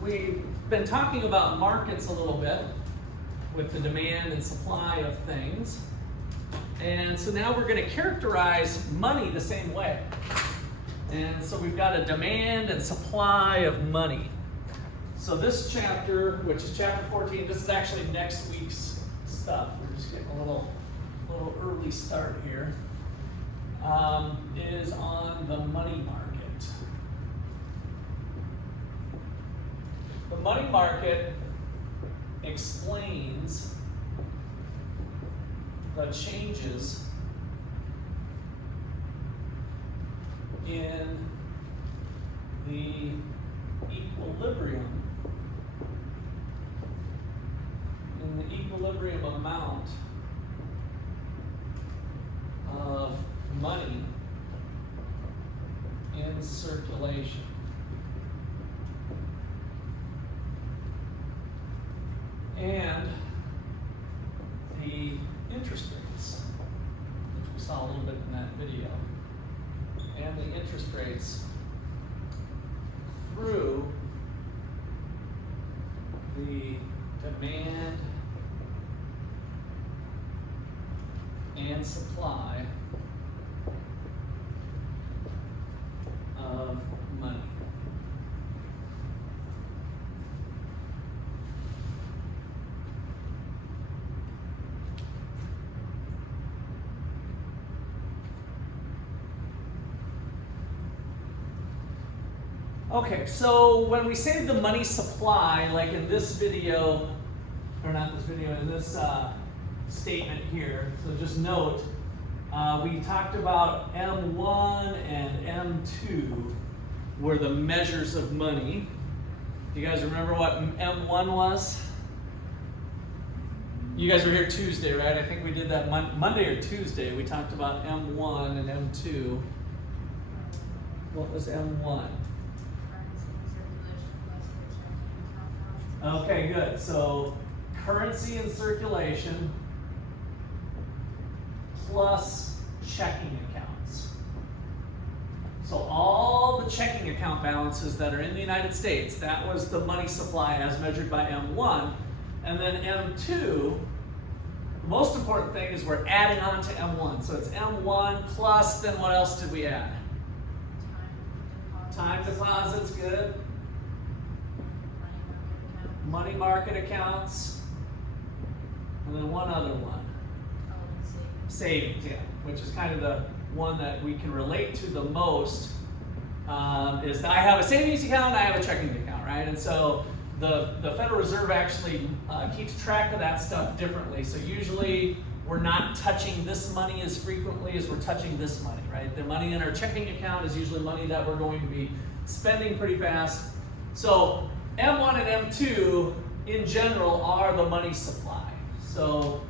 we've been talking about markets a little bit with the demand and supply of things. And so now we're going to characterize money the same way. And so we've got a demand and supply of money. So this chapter, which is chapter 14, this is actually next week's stuff. We're just getting a little early start here. Is on the money market. The money market explains the changes in the equilibrium equilibrium amount of money in circulation. And the interest rates, which we saw a little bit in that video, and the interest rates through the demand and supply of money. Okay, so when we say the money supply, like in this video, or not this video, in this statement here, so just note, we talked about M1 and M2 were the measures of money. Do you guys remember what M1 was? You guys were here Tuesday, right? I think we did that Monday or Tuesday. We talked about M1 and M2. What was M1? Okay, good. So currency in circulation plus checking accounts. So all the checking account balances that are in the United States, that was the money supply as measured by M1. And then M2, the most important thing is we're adding on to M1. So it's M1 plus, then what else did we add? Time deposits, good. Money market accounts, and then one other one. Savings, yeah, which is kind of the one that we can relate to the most, is that I have a savings account and I have a checking account, right? And so the Federal Reserve actually keeps track of that stuff differently. So usually we're not touching this money as frequently as we're touching this money, right? The money in our checking account is usually money that we're going to be spending pretty fast. So M1 and M2 in general are the money supply. So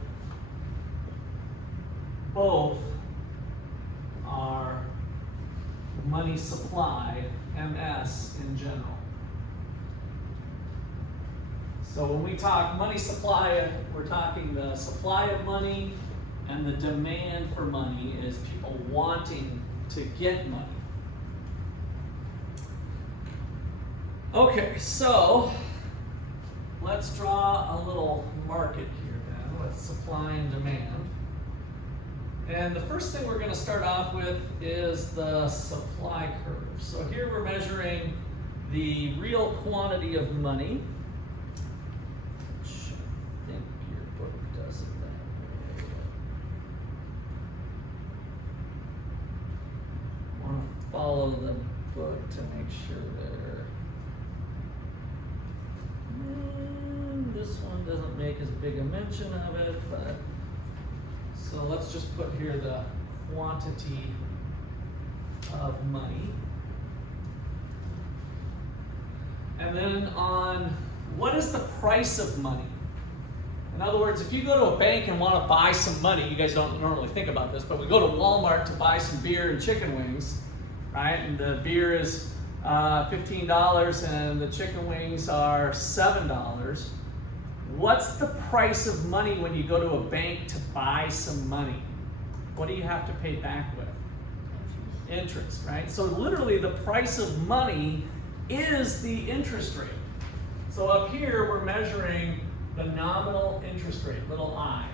both are money supply, MS in general. So when we talk money supply, we're talking the supply of money, and the demand for money is people wanting to get money. Okay, so let's draw a little market here then with supply and demand. And the first thing we're going to start off with is the supply curve. So here we're measuring the real quantity of money, which I think your book does it that way. I want to follow the book to make sure they're this one doesn't make as big a mention of it, but so let's just put here the quantity of money. And then on what is the price of money? In other words, if you go to a bank and want to buy some money, you guys don't normally think about this, but we go to Walmart to buy some beer and chicken wings, right? And the beer is $15 and the chicken wings are $7. What's the price of money when you go to a bank to buy some money? What do you have to pay back with? Interest, right? So literally the price of money is the interest rate. So up here we're measuring the nominal interest rate, little I,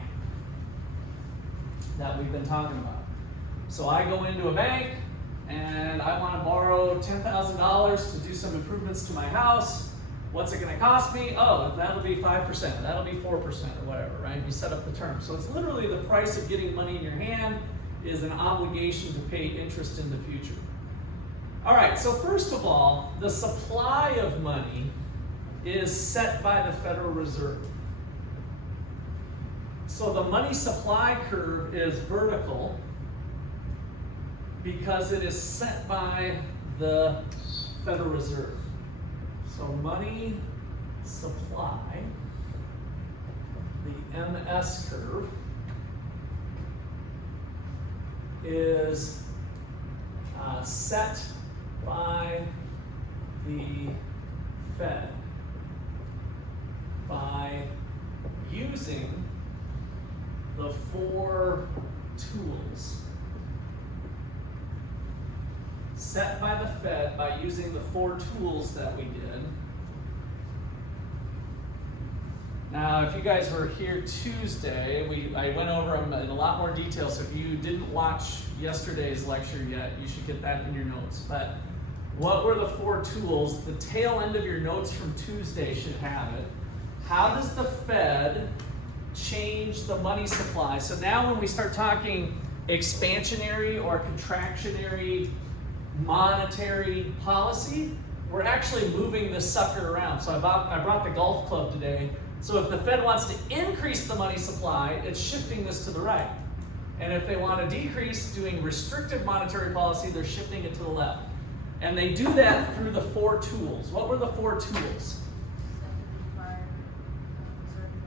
that we've been talking about. So I go into a bank and I want to borrow $10,000 to do some improvements to my house. What's it going to cost me? Oh, that'll be 5%, that'll be 4% or whatever, right? You set up the term. So it's literally the price of getting money in your hand is an obligation to pay interest in the future. All right, so first of all, the supply of money is set by the Federal Reserve. So the money supply curve is vertical because it is set by the Federal Reserve. So money supply, the MS curve is set by the Fed by using the 4 tools. Set by the Fed by using the 4 tools that we did. Now, if you guys were here Tuesday, I went over them in a lot more detail, so if you didn't watch yesterday's lecture yet, you should get that in your notes. But what were the 4 tools? The tail end of your notes from Tuesday should have it. How does the Fed change the money supply? So now when we start talking expansionary or contractionary monetary policy, we're actually moving this sucker around. So I brought the golf club today. So if the Fed wants to increase the money supply, it's shifting this to the right. And if they want to decrease, doing restrictive monetary policy, they're shifting it to the left. And they do that through the 4 tools. What were the 4 tools?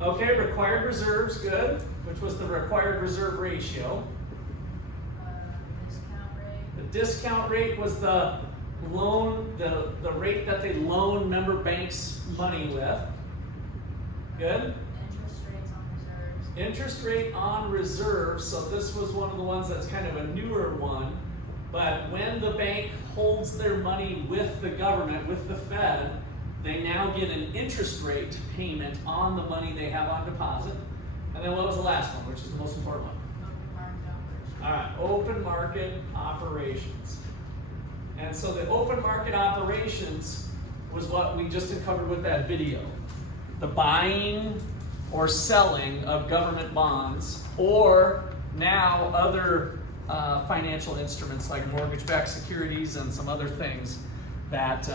Okay, required reserves, good. Which was the required reserve ratio. Discount rate. The discount rate was the loan, the rate that they loan member banks money with. Good. Interest rates on reserves. Interest rate on reserves, so this was one of the ones that's kind of a newer one, but when the bank holds their money with the government, with the Fed, they now get an interest rate payment on the money they have on deposit. And then what was the last one, which is the most important one? Open market operations. All right, open market operations. And so the open market operations was what we just uncovered with that video. The buying or selling of government bonds, or now other financial instruments like mortgage-backed securities and some other things that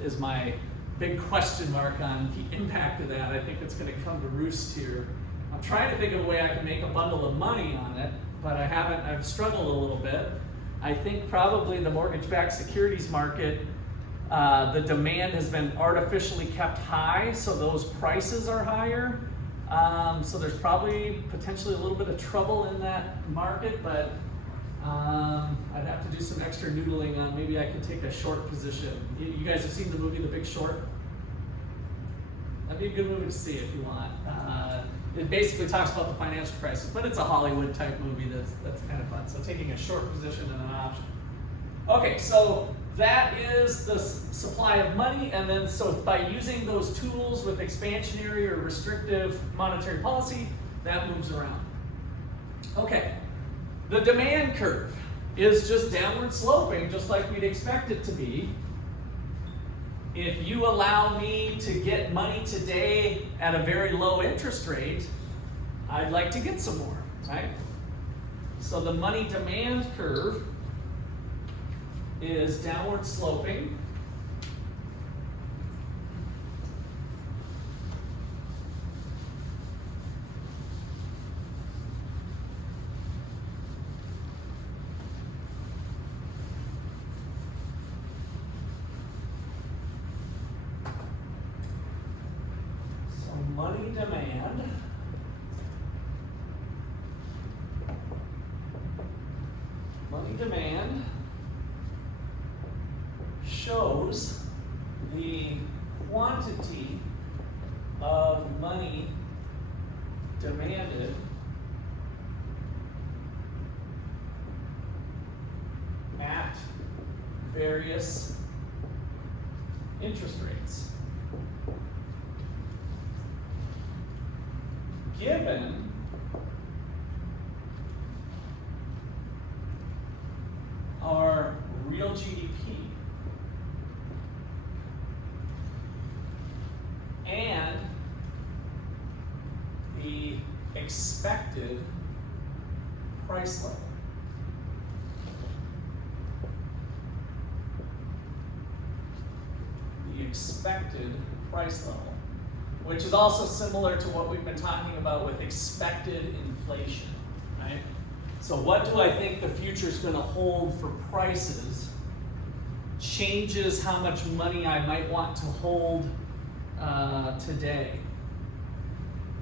is my big question mark on the impact of that. I think it's going to come to roost here. I'm trying to think of a way I can make a bundle of money on it, but I've struggled a little bit. I think probably the mortgage-backed securities market, the demand has been artificially kept high, so those prices are higher. So there's probably potentially a little bit of trouble in that market, but I'd have to do some extra noodling on maybe I could take a short position. You guys have seen the movie The Big Short? That'd be a good movie to see if you want. It basically talks about the financial crisis, but it's a Hollywood type movie that's kind of fun. So taking a short position and an option. Okay, so that is the supply of money, and then so by using those tools with expansionary or restrictive monetary policy, that moves around. Okay, the demand curve is just downward sloping, just like we'd expect it to be. If you allow me to get money today at a very low interest rate, I'd like to get some more, right? So the money demand curve is downward sloping. So money demand shows the quantity of money demanded at various interest rates. Given our real GDP and the expected price level. The expected price level, which is also similar to what we've been talking about with expected inflation, right? So what do I think the future is going to hold for prices changes how much money I might want to hold today.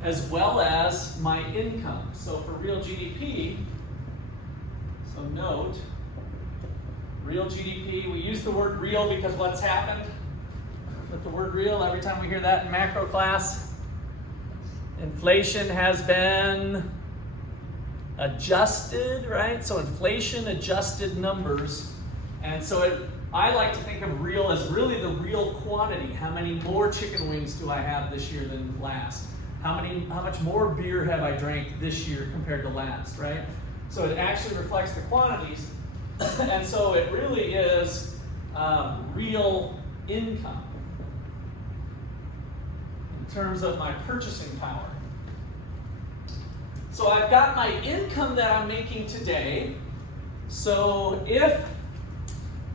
as well as my income. So for real GDP, so note, real GDP, we use the word real because what's happened with the word real every time we hear that in macro class? Inflation has been adjusted, right? So inflation adjusted numbers. And so I like to think of real as really the real quantity. How many more chicken wings do I have this year than last? How much more beer have I drank this year compared to last, right? So it actually reflects the quantities. And so it really is real income in terms of my purchasing power. So I've got my income that I'm making today. So if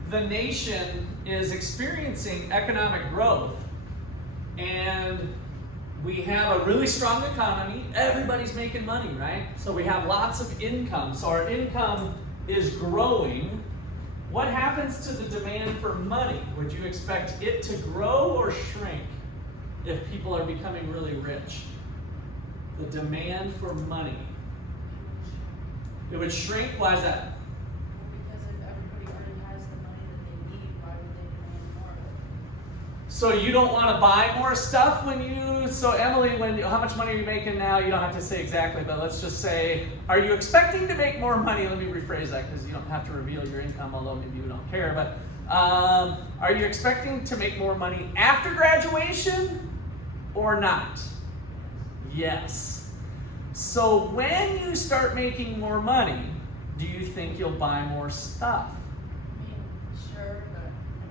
the nation is experiencing economic growth and we have a really strong economy, everybody's making money, right? So we have lots of income. So our income is growing. What happens to the demand for money? Would you expect it to grow or shrink if people are becoming really rich? The demand for money. It would shrink. Why is that? Because if everybody already has the money that they need, why would they demand more of it? So you don't want to buy more stuff when you, so Emily, how much money are you making now? You don't have to say exactly, but let's just say, are you expecting to make more money? Let me rephrase that because you don't have to reveal your income, although maybe you don't care, but are you expecting to make more money after graduation or not? Yes. So when you start making more money, do you think you'll buy more stuff? I mean, sure, but I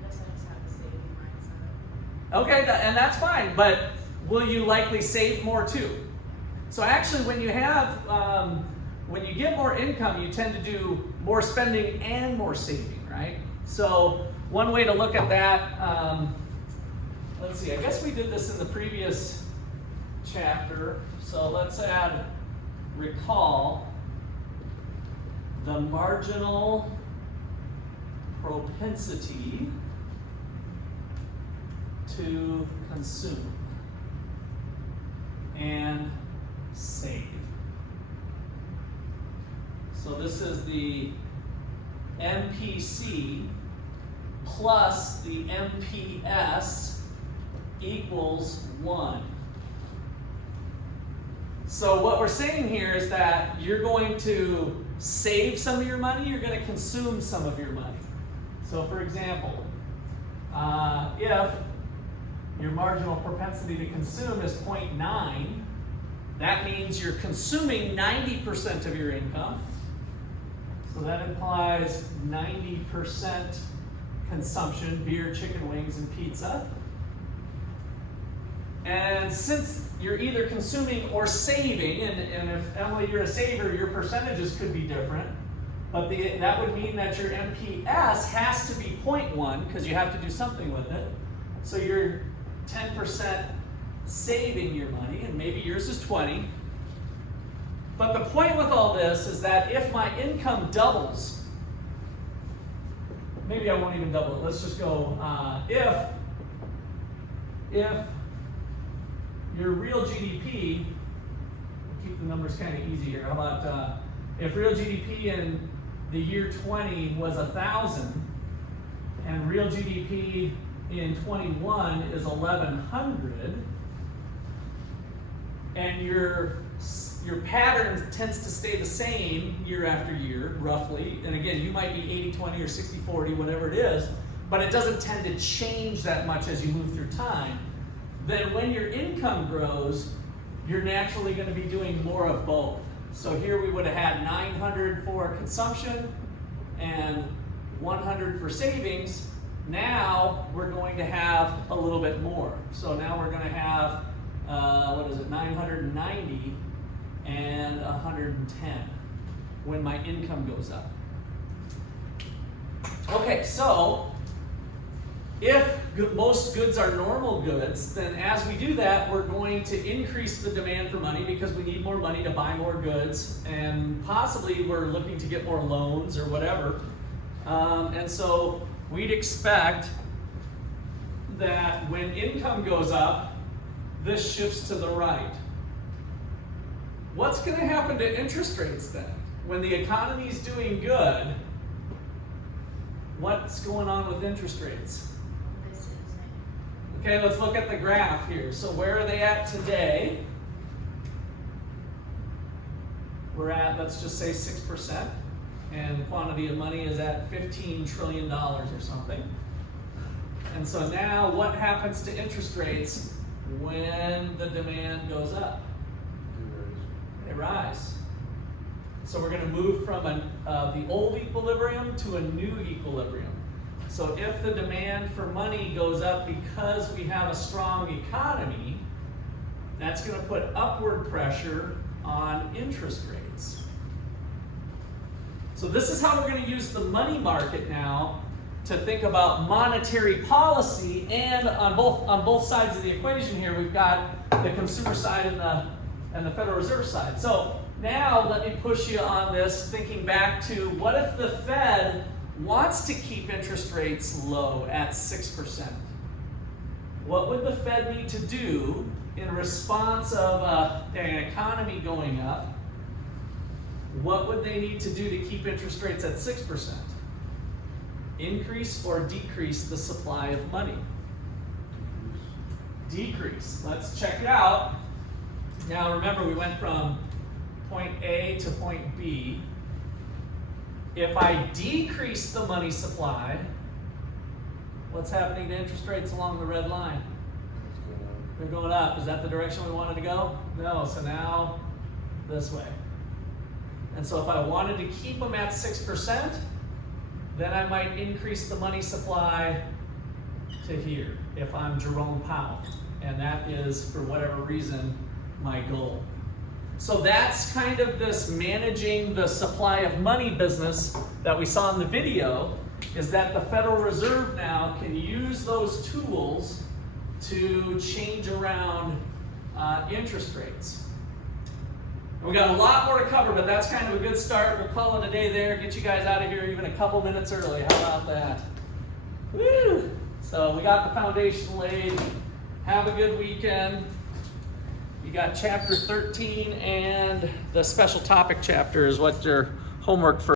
guess I just have a saving mindset. Okay, and that's fine, but will you likely save more too? So actually when you have, when you get more income, you tend to do more spending and more saving, right? So one way to look at that, let's see, I guess we did this in the previous chapter. So let's add recall the marginal propensity to consume and save. So this is the MPC plus the MPS equals 1. So what we're saying here is that you're going to save some of your money, you're going to consume some of your money. So for example, if your marginal propensity to consume is 0.9, that means you're consuming 90% of your income. So that implies 90% consumption, beer, chicken wings, and pizza. And since you're either consuming or saving, and if, Emily, you're a saver, your percentages could be different, but that would mean that your MPS has to be 0.1 because you have to do something with it. So you're 10% saving your money, and maybe yours is 20. But the point with all this is that if my income doubles, maybe I won't even double it. Let's just go, if your real GDP, we'll keep the numbers kind of easy here. How about if real GDP in the year 20 was 1,000 and real GDP in 21 is 1,100, and your pattern tends to stay the same year after year, roughly, and again, you might be 80-20 or 60-40, whatever it is, but it doesn't tend to change that much as you move through time, then when your income grows, you're naturally going to be doing more of both. So here we would have had 900 for consumption and 100 for savings. Now we're going to have a little bit more. So now we're going to have, 990 and 110 when my income goes up. Okay, so if most goods are normal goods, then as we do that, we're going to increase the demand for money because we need more money to buy more goods, and possibly we're looking to get more loans or whatever. And so we'd expect that when income goes up, this shifts to the right. What's going to happen to interest rates then? When the economy is doing good, what's going on with interest rates? Okay, let's look at the graph here. So where are they at today? We're at, let's just say 6%, and the quantity of money is at $15 trillion or something. And so now what happens to interest rates when the demand goes up? They rise. So we're going to move from the old equilibrium to a new equilibrium. So if the demand for money goes up because we have a strong economy, that's going to put upward pressure on interest rates. So this is how we're going to use the money market now to think about monetary policy, and on both sides of the equation here, we've got the consumer side and the Federal Reserve side. So now let me push you on this, thinking back to what if the Fed wants to keep interest rates low at 6%? What would the Fed need to do in response of an economy going up? What would they need to do to keep interest rates at 6%? Increase or decrease the supply of money? Decrease. Let's check it out. Now remember, we went from point A to point B. If I decrease the money supply, what's happening to interest rates along the red line? They're going up. Is that the direction we wanted to go? No, so now this way. And so if I wanted to keep them at 6%, then I might increase the money supply to here if I'm Jerome Powell. And that is, for whatever reason, my goal. So that's kind of this managing the supply of money business that we saw in the video, is that the Federal Reserve now can use those tools to change around interest rates. And we got a lot more to cover, but that's kind of a good start. We'll call it a day there, get you guys out of here even a couple minutes early. How about that? Woo! So we got the foundation laid. Have a good weekend. You got chapter 13 and the special topic chapter is what your homework for